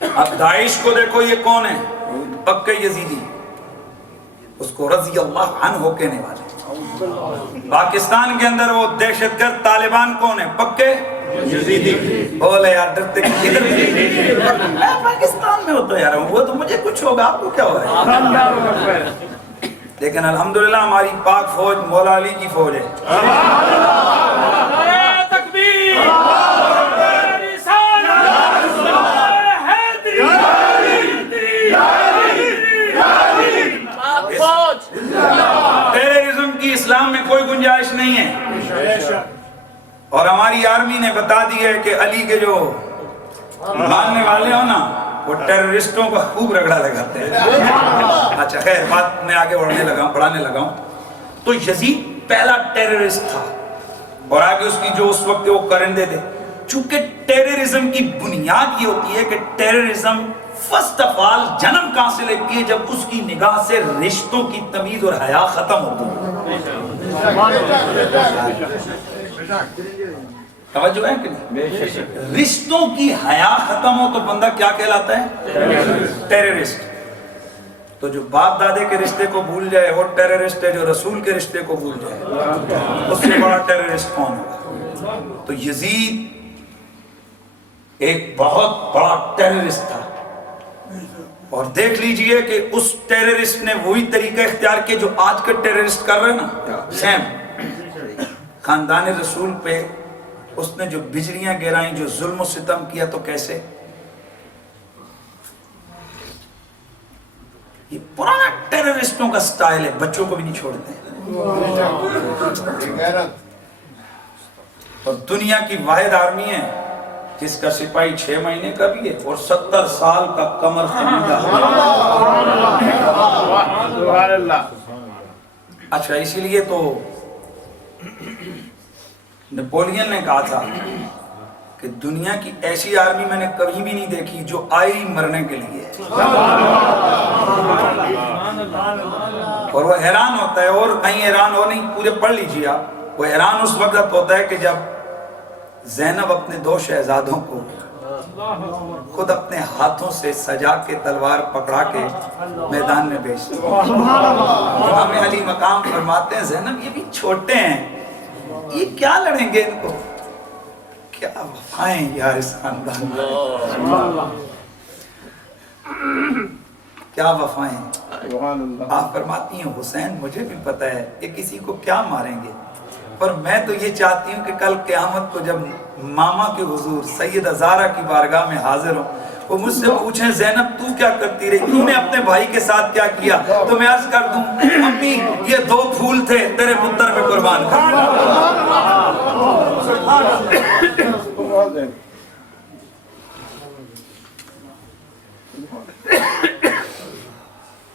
اب داعش کو دیکھو, یہ کون ہے؟ پکے یزیدی, اس کو رضی اللہ عنہ کہنے والے. پاکستان کے اندر وہ دہشت گرد طالبان کون ہے؟ پکے یزیدی. بولے یار ڈرتے کدھر, میں پاکستان میں ہوتا یار ہوں, وہ تو مجھے کچھ ہوگا, آپ کو کیا ہو رہا ہے؟ لیکن الحمدللہ ہماری پاک فوج مولا علی کی فوج ہے. ٹیررزم کی اسلام میں کوئی گنجائش نہیں ہے, اور ہماری آرمی نے بتا دی ہے کہ علی کے جو ماننے والے ہو نا وہ ٹیررسٹوں کا خوب رگڑا لگاتے ہیں. اچھا خیر بات میں آگے بڑھانے لگا ہوں. تو یزید پہلا ٹیررسٹ تھا, اور آگے اس کی جو اس وقت وہ کرندے تھے. چونکہ ٹیررزم کی بنیاد یہ ہوتی ہے کہ ٹیررزم فرسٹ آف آل جنم کہاں سے لیتی ہے؟ جب اس کی نگاہ سے رشتوں کی تمیز اور حیا ختم ہوتی ہے. توجہ ہے کہ نہیں؟ رشتوں کی حیا ختم ہو تو بندہ کیا کہلاتا ہے؟ ٹیررسٹ. تو جو باپ دادے کے رشتے کو بھول جائے وہ ٹیررسٹ ہے, جو رسول کے رشتے کو بھول جائے اس سے بڑا ٹیررسٹ کون ہوگا؟ تو یزید ایک بہت بڑا ٹیررسٹ تھا, اور دیکھ لیجئے کہ اس ٹیررسٹ نے وہی طریقہ اختیار کیا جو آج کے ٹیررسٹ کر رہے ہیں نا. سیم خاندان رسول پہ اس نے جو بجلیاں گرائیں, جو ظلم و ستم کیا, تو کیسے یہ پرانا ٹیررسٹوں کا سٹائل ہے, بچوں کو بھی نہیں چھوڑتے. اور دنیا کی واحد آرمی ہے جس کا سپاہی 6 مہینے کا بھی ہے اور 70 سال کا کمر خمیدہ. اچھا اسی لیے تو نپولین نے کہا تھا کہ دنیا کی ایسی آرمی میں نے کبھی بھی نہیں دیکھی جو آئی مرنے کے لیے. اور وہ حیران ہوتا ہے, اور کہیں حیران ہو نہیں, پورے پڑھ لیجیے آپ. وہ حیران اس وقت ہوتا ہے کہ جب زینب اپنے 2 شہزادوں کو خود اپنے ہاتھوں سے سجا کے تلوار پکڑا کے میدان میں بھیجتی. امام علی مقام فرماتے ہیں زینب یہ بھی چھوٹے ہیں, یہ کیا لڑیں گے, ان کو کیا وفائیں یار اس خاندان میں, کیا وفائیں. آپ فرماتی ہیں حسین مجھے بھی پتہ ہے یہ کسی کو کیا ماریں گے, پر میں تو یہ چاہتی ہوں کہ کل قیامت کو جب ماما کے حضور سیدہ زہرا کی بارگاہ میں حاضر ہوں، وہ مجھ سے پوچھیں زینب تو کیا کرتی رہی، تو نے اپنے بھائی کے ساتھ کیا کیا، تو میں عرض کر دوں امی یہ 2 پھول تھے تیرے پتر میں قربان کر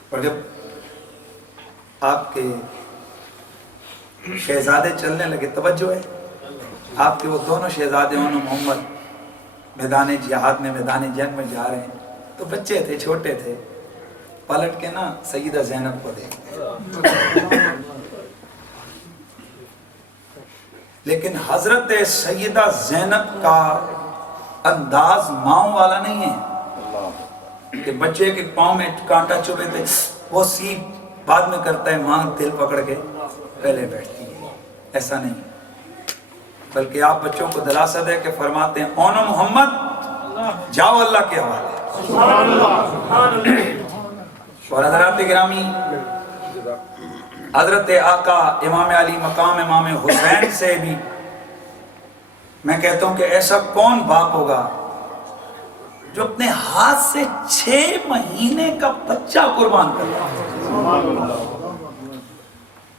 اور جب آپ کے شہزادے چلنے لگے، توجہ ہے، آپ کے وہ دونوں شہزادے انہوں محمد میدان جہاد میں میدان جنگ میں جا رہے ہیں، تو بچے تھے، چھوٹے تھے، پلٹ کے نا سیدہ زینب کو دیکھتے، لیکن حضرت سیدہ زینب کا انداز ماؤں والا نہیں ہے کہ بچے کے پاؤں میں کانٹا چبھے تھے وہ سیپ بعد میں کرتا ہے، ماں دل پکڑ کے پہلے بیٹھتی ہے، ایسا نہیں، بلکہ آپ بچوں کو دلاسا دے کے فرماتے ہیں اونو محمد جاؤ اللہ کے حوالے۔ اور حضرات گرامی، حضرت آقا امام علی مقام امام حسین سے بھی میں کہتا ہوں کہ ایسا کون باپ ہوگا جو اپنے ہاتھ سے 6 مہینے کا بچہ قربان کر رہا ہے۔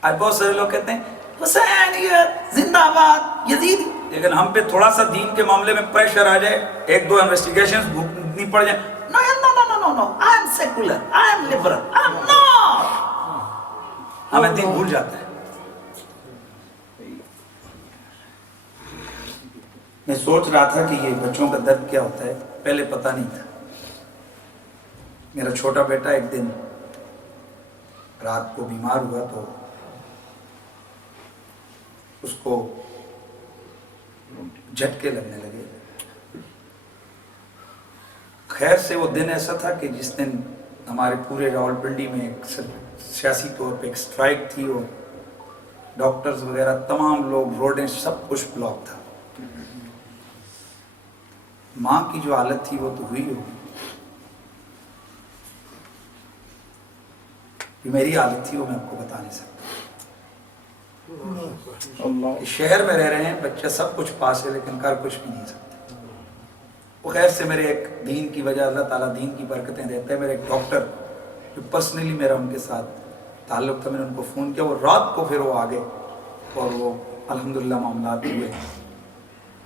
آج بہت سارے لوگ کہتے ہیں حسینیت زندہ باد یزیدی، لیکن ہم پہ تھوڑا سا دین کے معاملے میں پریشر آ جائے، 1-2 انویسٹیگیشنز بھوکنی پڑ جائیں، no, I am secular, I am liberal, I am not، ہمیں دین بھول جاتا ہے۔ میں سوچ رہا تھا کہ یہ بچوں کا درد کیا ہوتا ہے، پہلے پتہ نہیں تھا۔ میرا چھوٹا بیٹا ایک دن رات کو بیمار ہوا تو اس کو جھٹکے لگنے لگے۔ خیر سے وہ دن ایسا تھا کہ جس دن ہمارے پورے راولپنڈی میں ایک سیاسی طور پہ ایک اسٹرائک تھی، اور ڈاکٹرز وغیرہ تمام لوگ، روڈیں سب کچھ بلاک تھا۔ ماں کی جو حالت تھی وہ تو ہوئی ہوگی، جو میری حالت تھی وہ میں آپ کو بتا نہیں سکتا۔ شہر میں رہ رہے ہیں، بچہ سب کچھ پاس ہے لیکن کر کچھ بھی نہیں سکتے۔ وہ خیر سے میرے ایک دین کی وجہ، اللہ تعالیٰ دین کی برکتیں دیتا ہے، میرے ایک ڈاکٹر جو پرسنلی میرا ان کے ساتھ تعلق تھا، میں نے ان کو فون کیا، وہ رات کو پھر وہ آگے اور وہ الحمدللہ معاملات ہوئے۔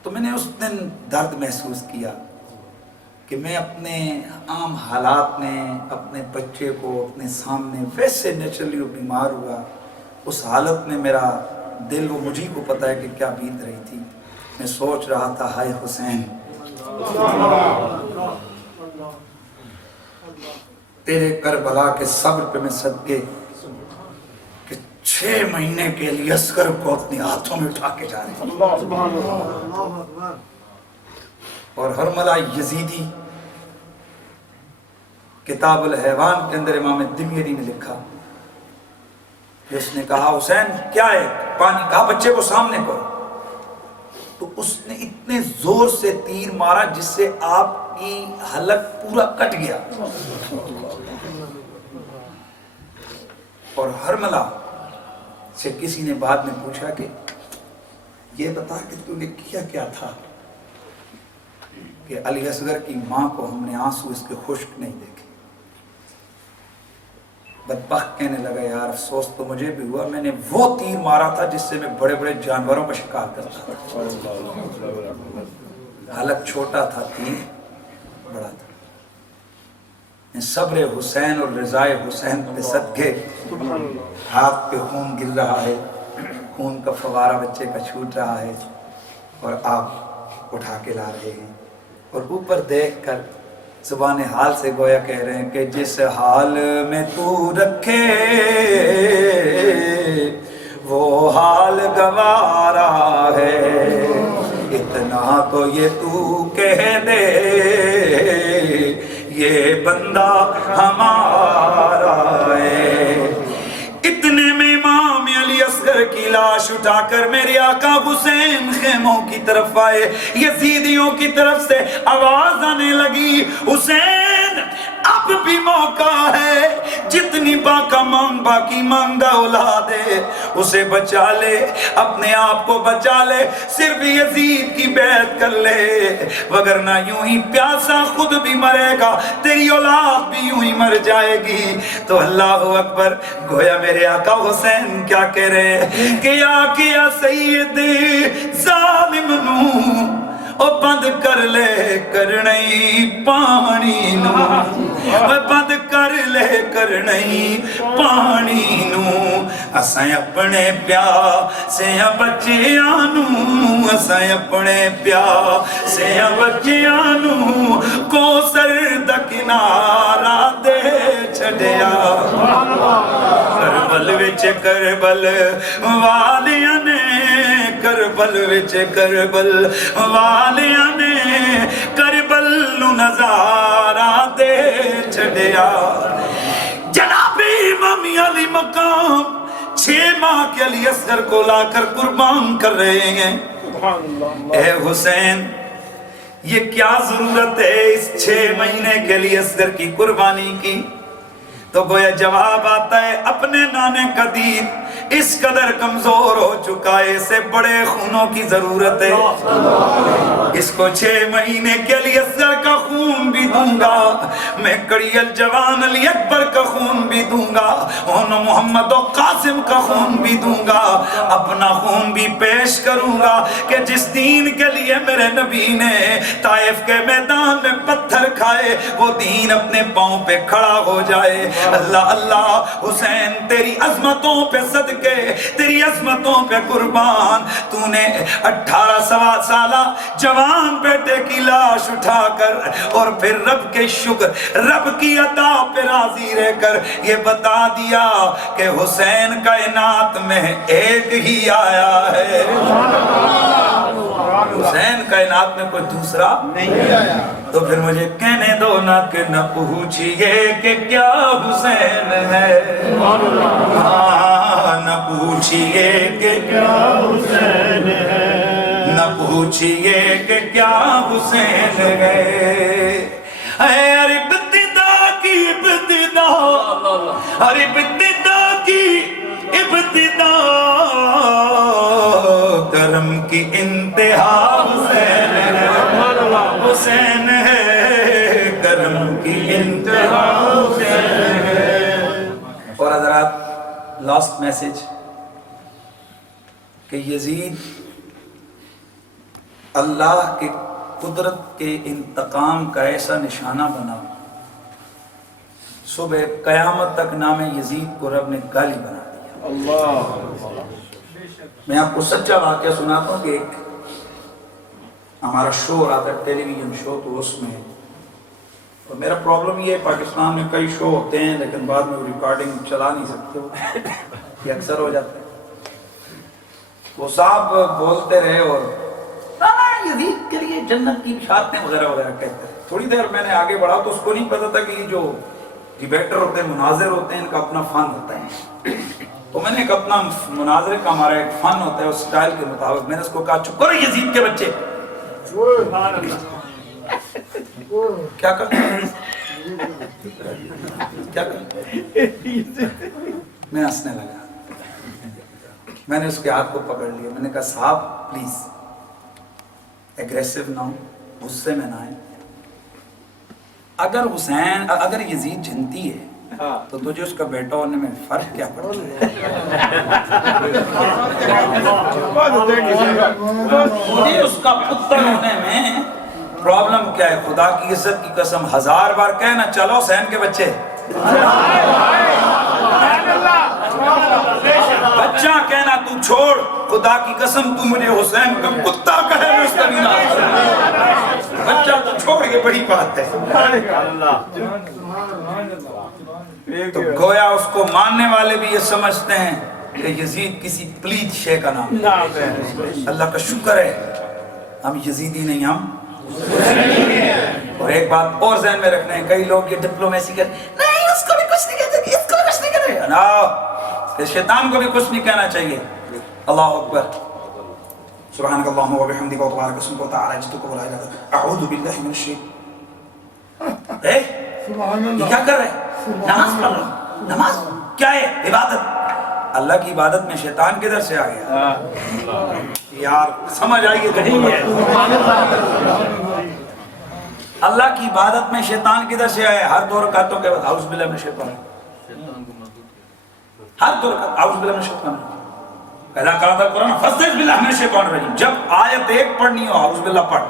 تو میں نے اس دن درد محسوس کیا کہ میں اپنے عام حالات میں اپنے بچے کو اپنے سامنے ویسے نیچرلی وہ بیمار ہوا، اس حالت میں میرا دل، وہ مجھے کو پتہ ہے کہ کیا بیت رہی تھی۔ میں سوچ رہا تھا ہائے حسین، تیرے کربلا کے صبر پہ میں صدقے کہ 6 مہینے کے لیے اصغر کو اپنے ہاتھوں میں اٹھا کے جا رہے ہیں۔ اور حرملہ یزیدی کتاب الحیوان کے اندر امام دمیری نے لکھا، اس نے کہا حسین کیا ہے، پانی، کہا بچے کو سامنے کرو، تو اس نے اتنے زور سے تیر مارا جس سے آپ کی حلق پورا کٹ گیا۔ اور حرملہ سے کسی نے بعد میں پوچھا کہ یہ بتا کہ تو نے کیا کیا تھا، کہ علی اصغر کی ماں کو ہم نے آنسو اس کے خشک نہیں دیکھے۔ بدبخت کہنے لگا یار افسوس تو مجھے بھی ہوا، میں نے وہ تیر مارا تھا جس سے میں بڑے بڑے جانوروں کا شکار کرتا تھا، حلق چھوٹا تھا، تیر بڑا تھا۔ میں صبر حسین اور رضائے حسین پہ صدقے، ہاتھ پہ خون گر رہا ہے، خون کا فوارہ بچے کا چھوٹ رہا ہے، اور آپ اٹھا کے لا رہے ہیں، اور اوپر دیکھ کر زبان حال سے گویا کہہ رہے ہیں کہ جس حال میں تو رکھے وہ حال گوارا ہے، اتنا تو یہ تو کہہ دے یہ بندہ ہمارا ہے۔ اتنے میں امام علی اصغر کی لاش اٹھا کر میرے آقا حسین خیموں کی طرف آئے، یزیدیوں کی طرف سے آواز آنے لگی حسین اب بھی موقع ہے، جتنی باقی مانگا اولاد ہے اسے بچا لے، اپنے آپ کو بچا لے، صرف یزید کی بیعت کر لے، وگرنہ یوں ہی پیاسا خود بھی مرے گا، تیری اولاد بھی یوں ہی مر جائے گی۔ تو اللہ اکبر، گویا میرے آقا حسین کیا کہہ رہے کہ یا کیا سید ظالم نو او بند کر لے کرنئی پانی نو، بند کر لے کرنئی پانی نو، اساں اپنے پیاسیاں بچیاں نو، اساں اپنے پیاسیاں بچیاں نو کوثر دا کنارہ دے چھڈیا۔ کربل وچ کربل والیاں نے، کربل وچ کربل والیاں نے کربل نو نظارہ دے چھڈیا۔ جناب امام علی مقام 6 ماہ کے علی اصغر کو لا کر قربان کر رہے ہیں۔ اے حسین، یہ کیا ضرورت ہے اس 6 مہینے کے علی اصغر کی قربانی کی؟ تو گویا جواب آتا ہے اپنے نانے کا دین اس قدر کمزور ہو چکا ہے، اسے بڑے خونوں کی ضرورت ہے، اس کو 6 مہینے کے علی اصغر کا خون بھی دوں گا، میں کڑی الجوان علی اکبر کا خون بھی دوں گا، ان محمد و قاسم کا خون بھی دوں گا، اپنا خون بھی پیش کروں گا کہ جس دین کے لیے میرے نبی نے طائف کے میدان میں پتھر کھائے وہ دین اپنے پاؤں پہ کھڑا ہو جائے۔ اللہ اللہ، حسین تیری عظمتوں پہ صدقے، تیری عظمتوں پہ قربان، تو نے 18 سالہ جوان بیٹے کی لاش اٹھا کر اور پھر رب کے شکر، رب کی عطا پہ راضی رہ کر یہ بتا دیا کہ حسین کائنات میں ایک ہی آیا ہے، حسین کائنات میں کوئی دوسرا نہیں آیا۔ تو پھر مجھے کہنے دو نا کہ نہ پوچھئے کہ کیا حسین ہے، نہ پوچھئے کہ کیا حسین ہے، نہ پوچھئے کہ کیا حسین ہے۔ ہر ابتدا کی ابتدا، ہر ابتدا کی ابتدا، کرم کی انتہا حسین ہے، حسین ہے، کرم کی انتہا حسین ہے۔ اور حضرات لاسٹ میسج کہ یزید اللہ کے قدرت کے انتقام کا ایسا نشانہ بنا، صبح قیامت تک نام یزید کو رب نے گالی بنا دیا۔ میں آپ کو سچا واقعہ سناتا ہوں کہ ایک ہمارا شو آتا ہے ٹیلی ویژن شو، تو اس میں اور میرا پرابلم یہ ہے پاکستان میں کئی شو ہوتے ہیں لیکن بعد میں وہ ریکارڈنگ چلا نہیں سکتے، یہ اکثر ہو جاتا ہے۔ وہ صاحب بولتے رہے اور یزید کے لیے جنت کی بشارتیں وغیرہ وغیرہ کہتے رہے۔ تھوڑی دیر میں نے آگے بڑھا تو اس کو نہیں پتا تھا کہ یہ جو ڈیبیٹر ہوتے ہیں، مناظر ہوتے ہیں، ان کا اپنا فن ہوتا ہے۔ تو میں نے ایک اپنا مناظرے کا ہمارا ایک فن ہوتا ہے، اس سٹائل کے مطابق میں نے اس کو کہا چپ کرو یزید کے بچے، کیا کرتے ہیں کیا کرتے ہیں؟ میں ہنسنے لگا، میں نے اس کے ہاتھ کو پکڑ لیا، میں نے کہا صاحب پلیز ایگریسو نہ ہو، غصے میں نہ آئے، اگر یزید جنتی ہے تو تجھے اس کا بیٹا ہونے میں فرق کیا پڑتا ہے؟ مجھے اس کا پتر ہونے میں پرابلم کیا ہے؟ خدا کی عزت کی قسم 1000 بار کہنا چلو حسین کے بچے، بچہ کہنا تو چھوڑ، خدا کی قسم تو مجھے حسین کا کتا کہے میں اس کا بھی نہ، بچہ تو چھوڑ، یہ بڑی بات ہے۔ تو گویا اس کو ماننے والے بھی یہ سمجھتے ہیں کہ یزید کسی پلیت شے کا نام ہے۔ اللہ کا شکر ہے ہم یزیدی نہیں، ہم اور ایک بات اور ذہن میں رکھنا ہے، کئی لوگ یہ ڈپلومیسی کرتے نہیں اس کو بھی کچھ نہیں کہتے، اس کو بھی کچھ نہیں کہتے، نا شیطان کو بھی کچھ نہیں کہنا چاہیے۔ اللہ اکبر، سبحانک اللہم و بحمدک و تبارک اسمک و تعالی جدک و لا الہ الا انت، اعوذ باللہ من الشیطان۔ یہ کیا کر رہے ہیں؟ نماز پڑھ رہے ہیں۔ نماز کیا ہے؟ عبادت۔ اللہ کی عبادت میں شیطان کدھر سے آ گیا؟ یار سمجھ آئیے کہ نہیں ہے؟ اللہ کی عبادت میں شیطان کدھر سے آیا؟ ہر دو رکعتوں کے بعد اعوذ باللہ من الشیطان، ہر دو رکعت اعوذ باللہ من الشیطان۔ پہلا کہا تھا قرآن فاستعذ باللہ من الشیطان الرجیم، جب آیت ایک پڑھنی ہو اعوذ باللہ پڑھ۔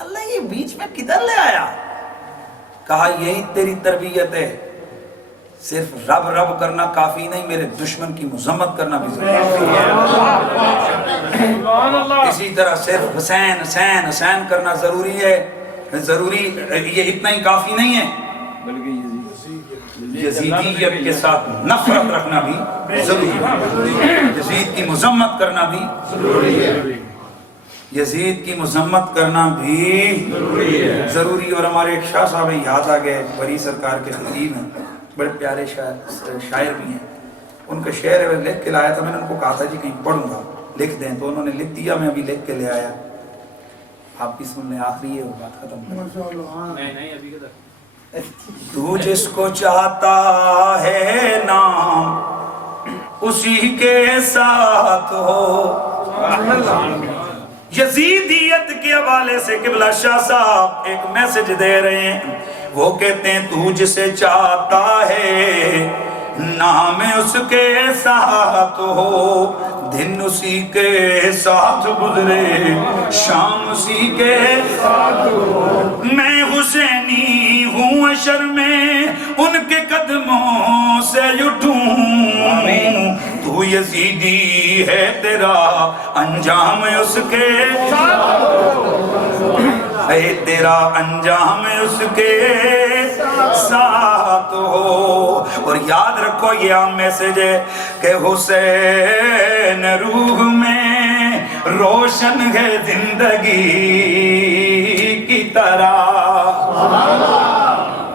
اللہ یہ بیچ میں کدھر لے آیا؟ کہا یہی تیری تربیت ہے، صرف رب رب کرنا کافی نہیں، میرے دشمن کی مذمت کرنا بھی ضروری ہے۔ اسی طرح صرف حسین حسین حسین کرنا ضروری ہے، یہ اتنا ہی کافی نہیں ہے، یزیدیت کے ساتھ نفرت رکھنا بھی ضروری ہے، یزید کی مذمت کرنا بھی ضروری ہے، یزید کی مذمت کرنا بھی ضروری ہے۔ اور ہمارے ایک شاہ صاحب یاد آ گئے، بری سرکار کے خطیب ہیں، بڑے پیارے شاعر بھی ہیں، ان کا شعر لکھ کے لایا تھا، میں نے ان کو کہا تھا جی کہیں پڑھوں گا لکھ دیں، تو انہوں نے لکھ دیا، میں ابھی لکھ کے لے آیا، آپ کی سن لیں، آخری ہے وہ بات ختم۔ تو جس کو چاہتا ہے نام اسی کے ساتھ ہو۔ یزیدیت کے حوالے سے قبلہ شاہ صاحب ایک میسج دے رہے ہیں، وہ کہتے ہیں تو جسے چاہتا ہے نام اس کے ساتھ ہو، دن اسی کے ساتھ گزرے شام اسی کے ساتھ ہو، میں حسینی ہوں عشر میں ان کے قدموں سے اٹھوں، تو یزیدی ہے تیرا انجام اس کے اے تیرا انجام اس کے ساتھ ہو۔ اور یاد رکھو یہ عام میسج ہے کہ حسین روح میں روشن ہے زندگی کی طرح،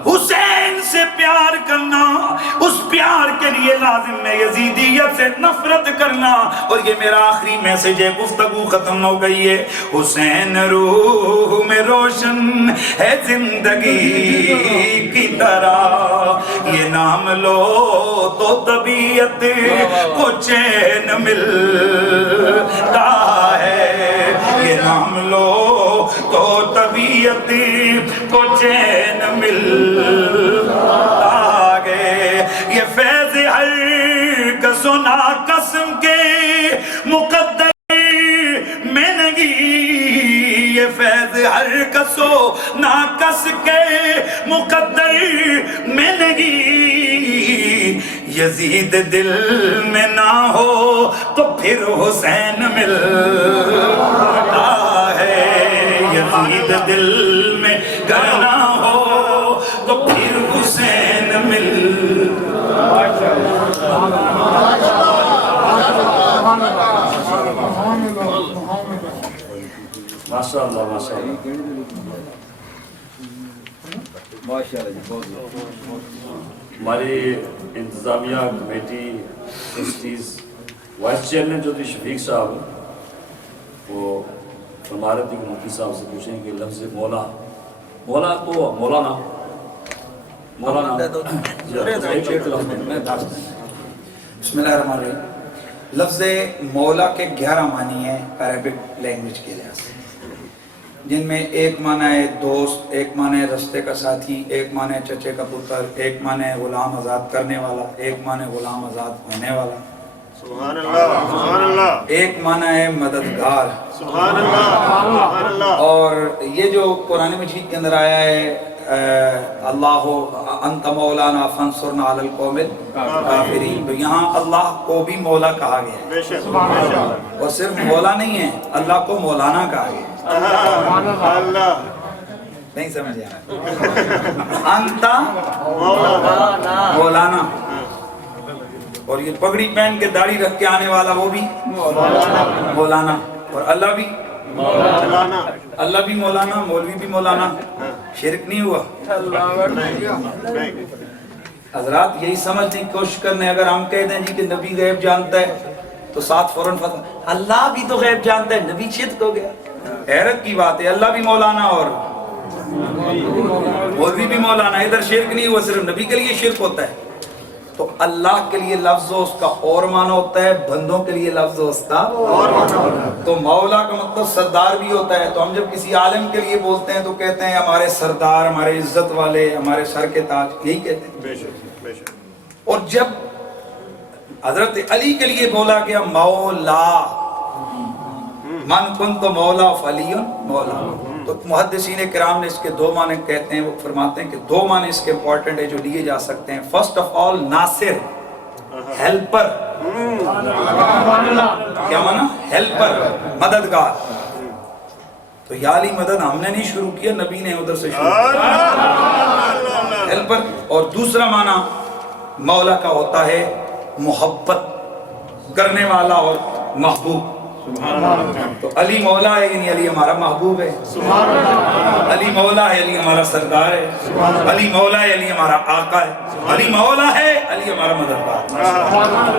حسین سے پیار کرنا، اس پیار کے لیے لازم ہے یزیدیت سے نفرت کرنا۔ اور یہ میرا آخری میسج ہے، گفتگو ختم ہو گئی ہے۔ حسین روح میں روشن ہے زندگی کی طرح، یہ نام لو تو طبیعت کو چین ملتا ہے، یہ نام لو تو طبیعت کو چین ملتا ہے، یہ فیض ہر کس و ناقسم کے مقدر میں نہیں، یہ فیض ہر کس و ناقص کے مقدر میں نہیں، یزید دل میں نہ ہو تو پھر حسین ملتا ہے، یزید دل میں گر نہ ہو تو پھر حسین ماشاء اللہ ماشاء اللہ ہماری انتظامیہ committee trustees vice chairman Chaudhry Shafiq صاحب وہ فرما رہے تھے کہ مفتی صاحب سے پوچھیں کہ لفظ مولا، مولا تو مولانا بسم اللہ الرحمن الرحیم۔ لفظ مولا کے 11 معنی ہیں عربک لینگویج کے لحاظ سے، جن میں ایک معنی ہے دوست، ایک معنی ہے رستے کا ساتھی، ایک معنی ہے چچے کا پتر، ایک معنی ہے غلام آزاد کرنے والا، ایک معنی ہے غلام آزاد ہونے والا، سبحان اللہ سبحان اللہ، ایک معنی ہے مددگار، سبحان اللہ سبحان اللہ۔ اور یہ جو قرآن مجید کے اندر آیا ہے اللہ انت مولانا فانصرنا علی القوم الکافرین، تو یہاں اللہ کو بھی مولا کہا گیا ہے، بے شک بے شک، اور صرف مولا نہیں ہے، اللہ کو مولانا کہا گیا ہے۔ اللہ نہیں سمجھے انت مولانا، اور یہ پگڑی پہن کے داڑھی رکھ کے آنے والا وہ بھی مولانا، اور اللہ بھی مولانا، اللہ بھی مولانا، مولوی بھی مولانا، شرک نہیں ہوا؟ حضرات یہی سمجھنے کی کوشش کرنے، اگر ہم کہہ دیں جی کہ نبی غیب جانتا ہے تو ساتھ فوراً فتح، اللہ بھی تو غیب جانتا ہے، نبی شرک ہو گیا۔ حیرت کی بات ہے، اللہ بھی مولانا اور مولوی بھی مولانا، ادھر شرک نہیں ہوا، صرف نبی کے لیے شرک ہوتا ہے. تو اللہ کے لیے لفظ ہو اس کا اور معنی ہوتا ہے، بندوں کے لیے لفظ ہو اس کا اور معنی ہوتا ہے. تو مولا کا مطلب سردار بھی ہوتا ہے. تو ہم جب کسی عالم کے لیے بولتے ہیں تو کہتے ہیں ہمارے سردار، ہمارے عزت والے، ہمارے سر کے تاج، یہی کہتے ہیں. بے شک بے شک. اور جب حضرت علی کے لیے بولا گیا مولا، من کنت مولا فعلی مولا، تو محدثین کرام نے اس کے دو معنی کہتے ہیں. وہ فرماتے ہیں کہ دو معنی اس کے امپورٹنٹ ہے جو لیے جا سکتے ہیں. First of all Nasir, helper. کیا معنی؟ ہیلپر، مددگار. تو یا علی مدد ہم نے نہیں شروع کیا، نبی نے ادھر سے شروع کیا، ہیلپر. اور دوسرا معنی مولا کا ہوتا ہے محبت کرنے والا اور محبوب. تو علی مولا ہے یعنی علی ہمارا محبوب ہے. علی مولا ہے علی ہمارا سردار ہے. علی مولا ہے علی ہمارا آقا ہے. علی مولا ہے علی ہمارا مددگار.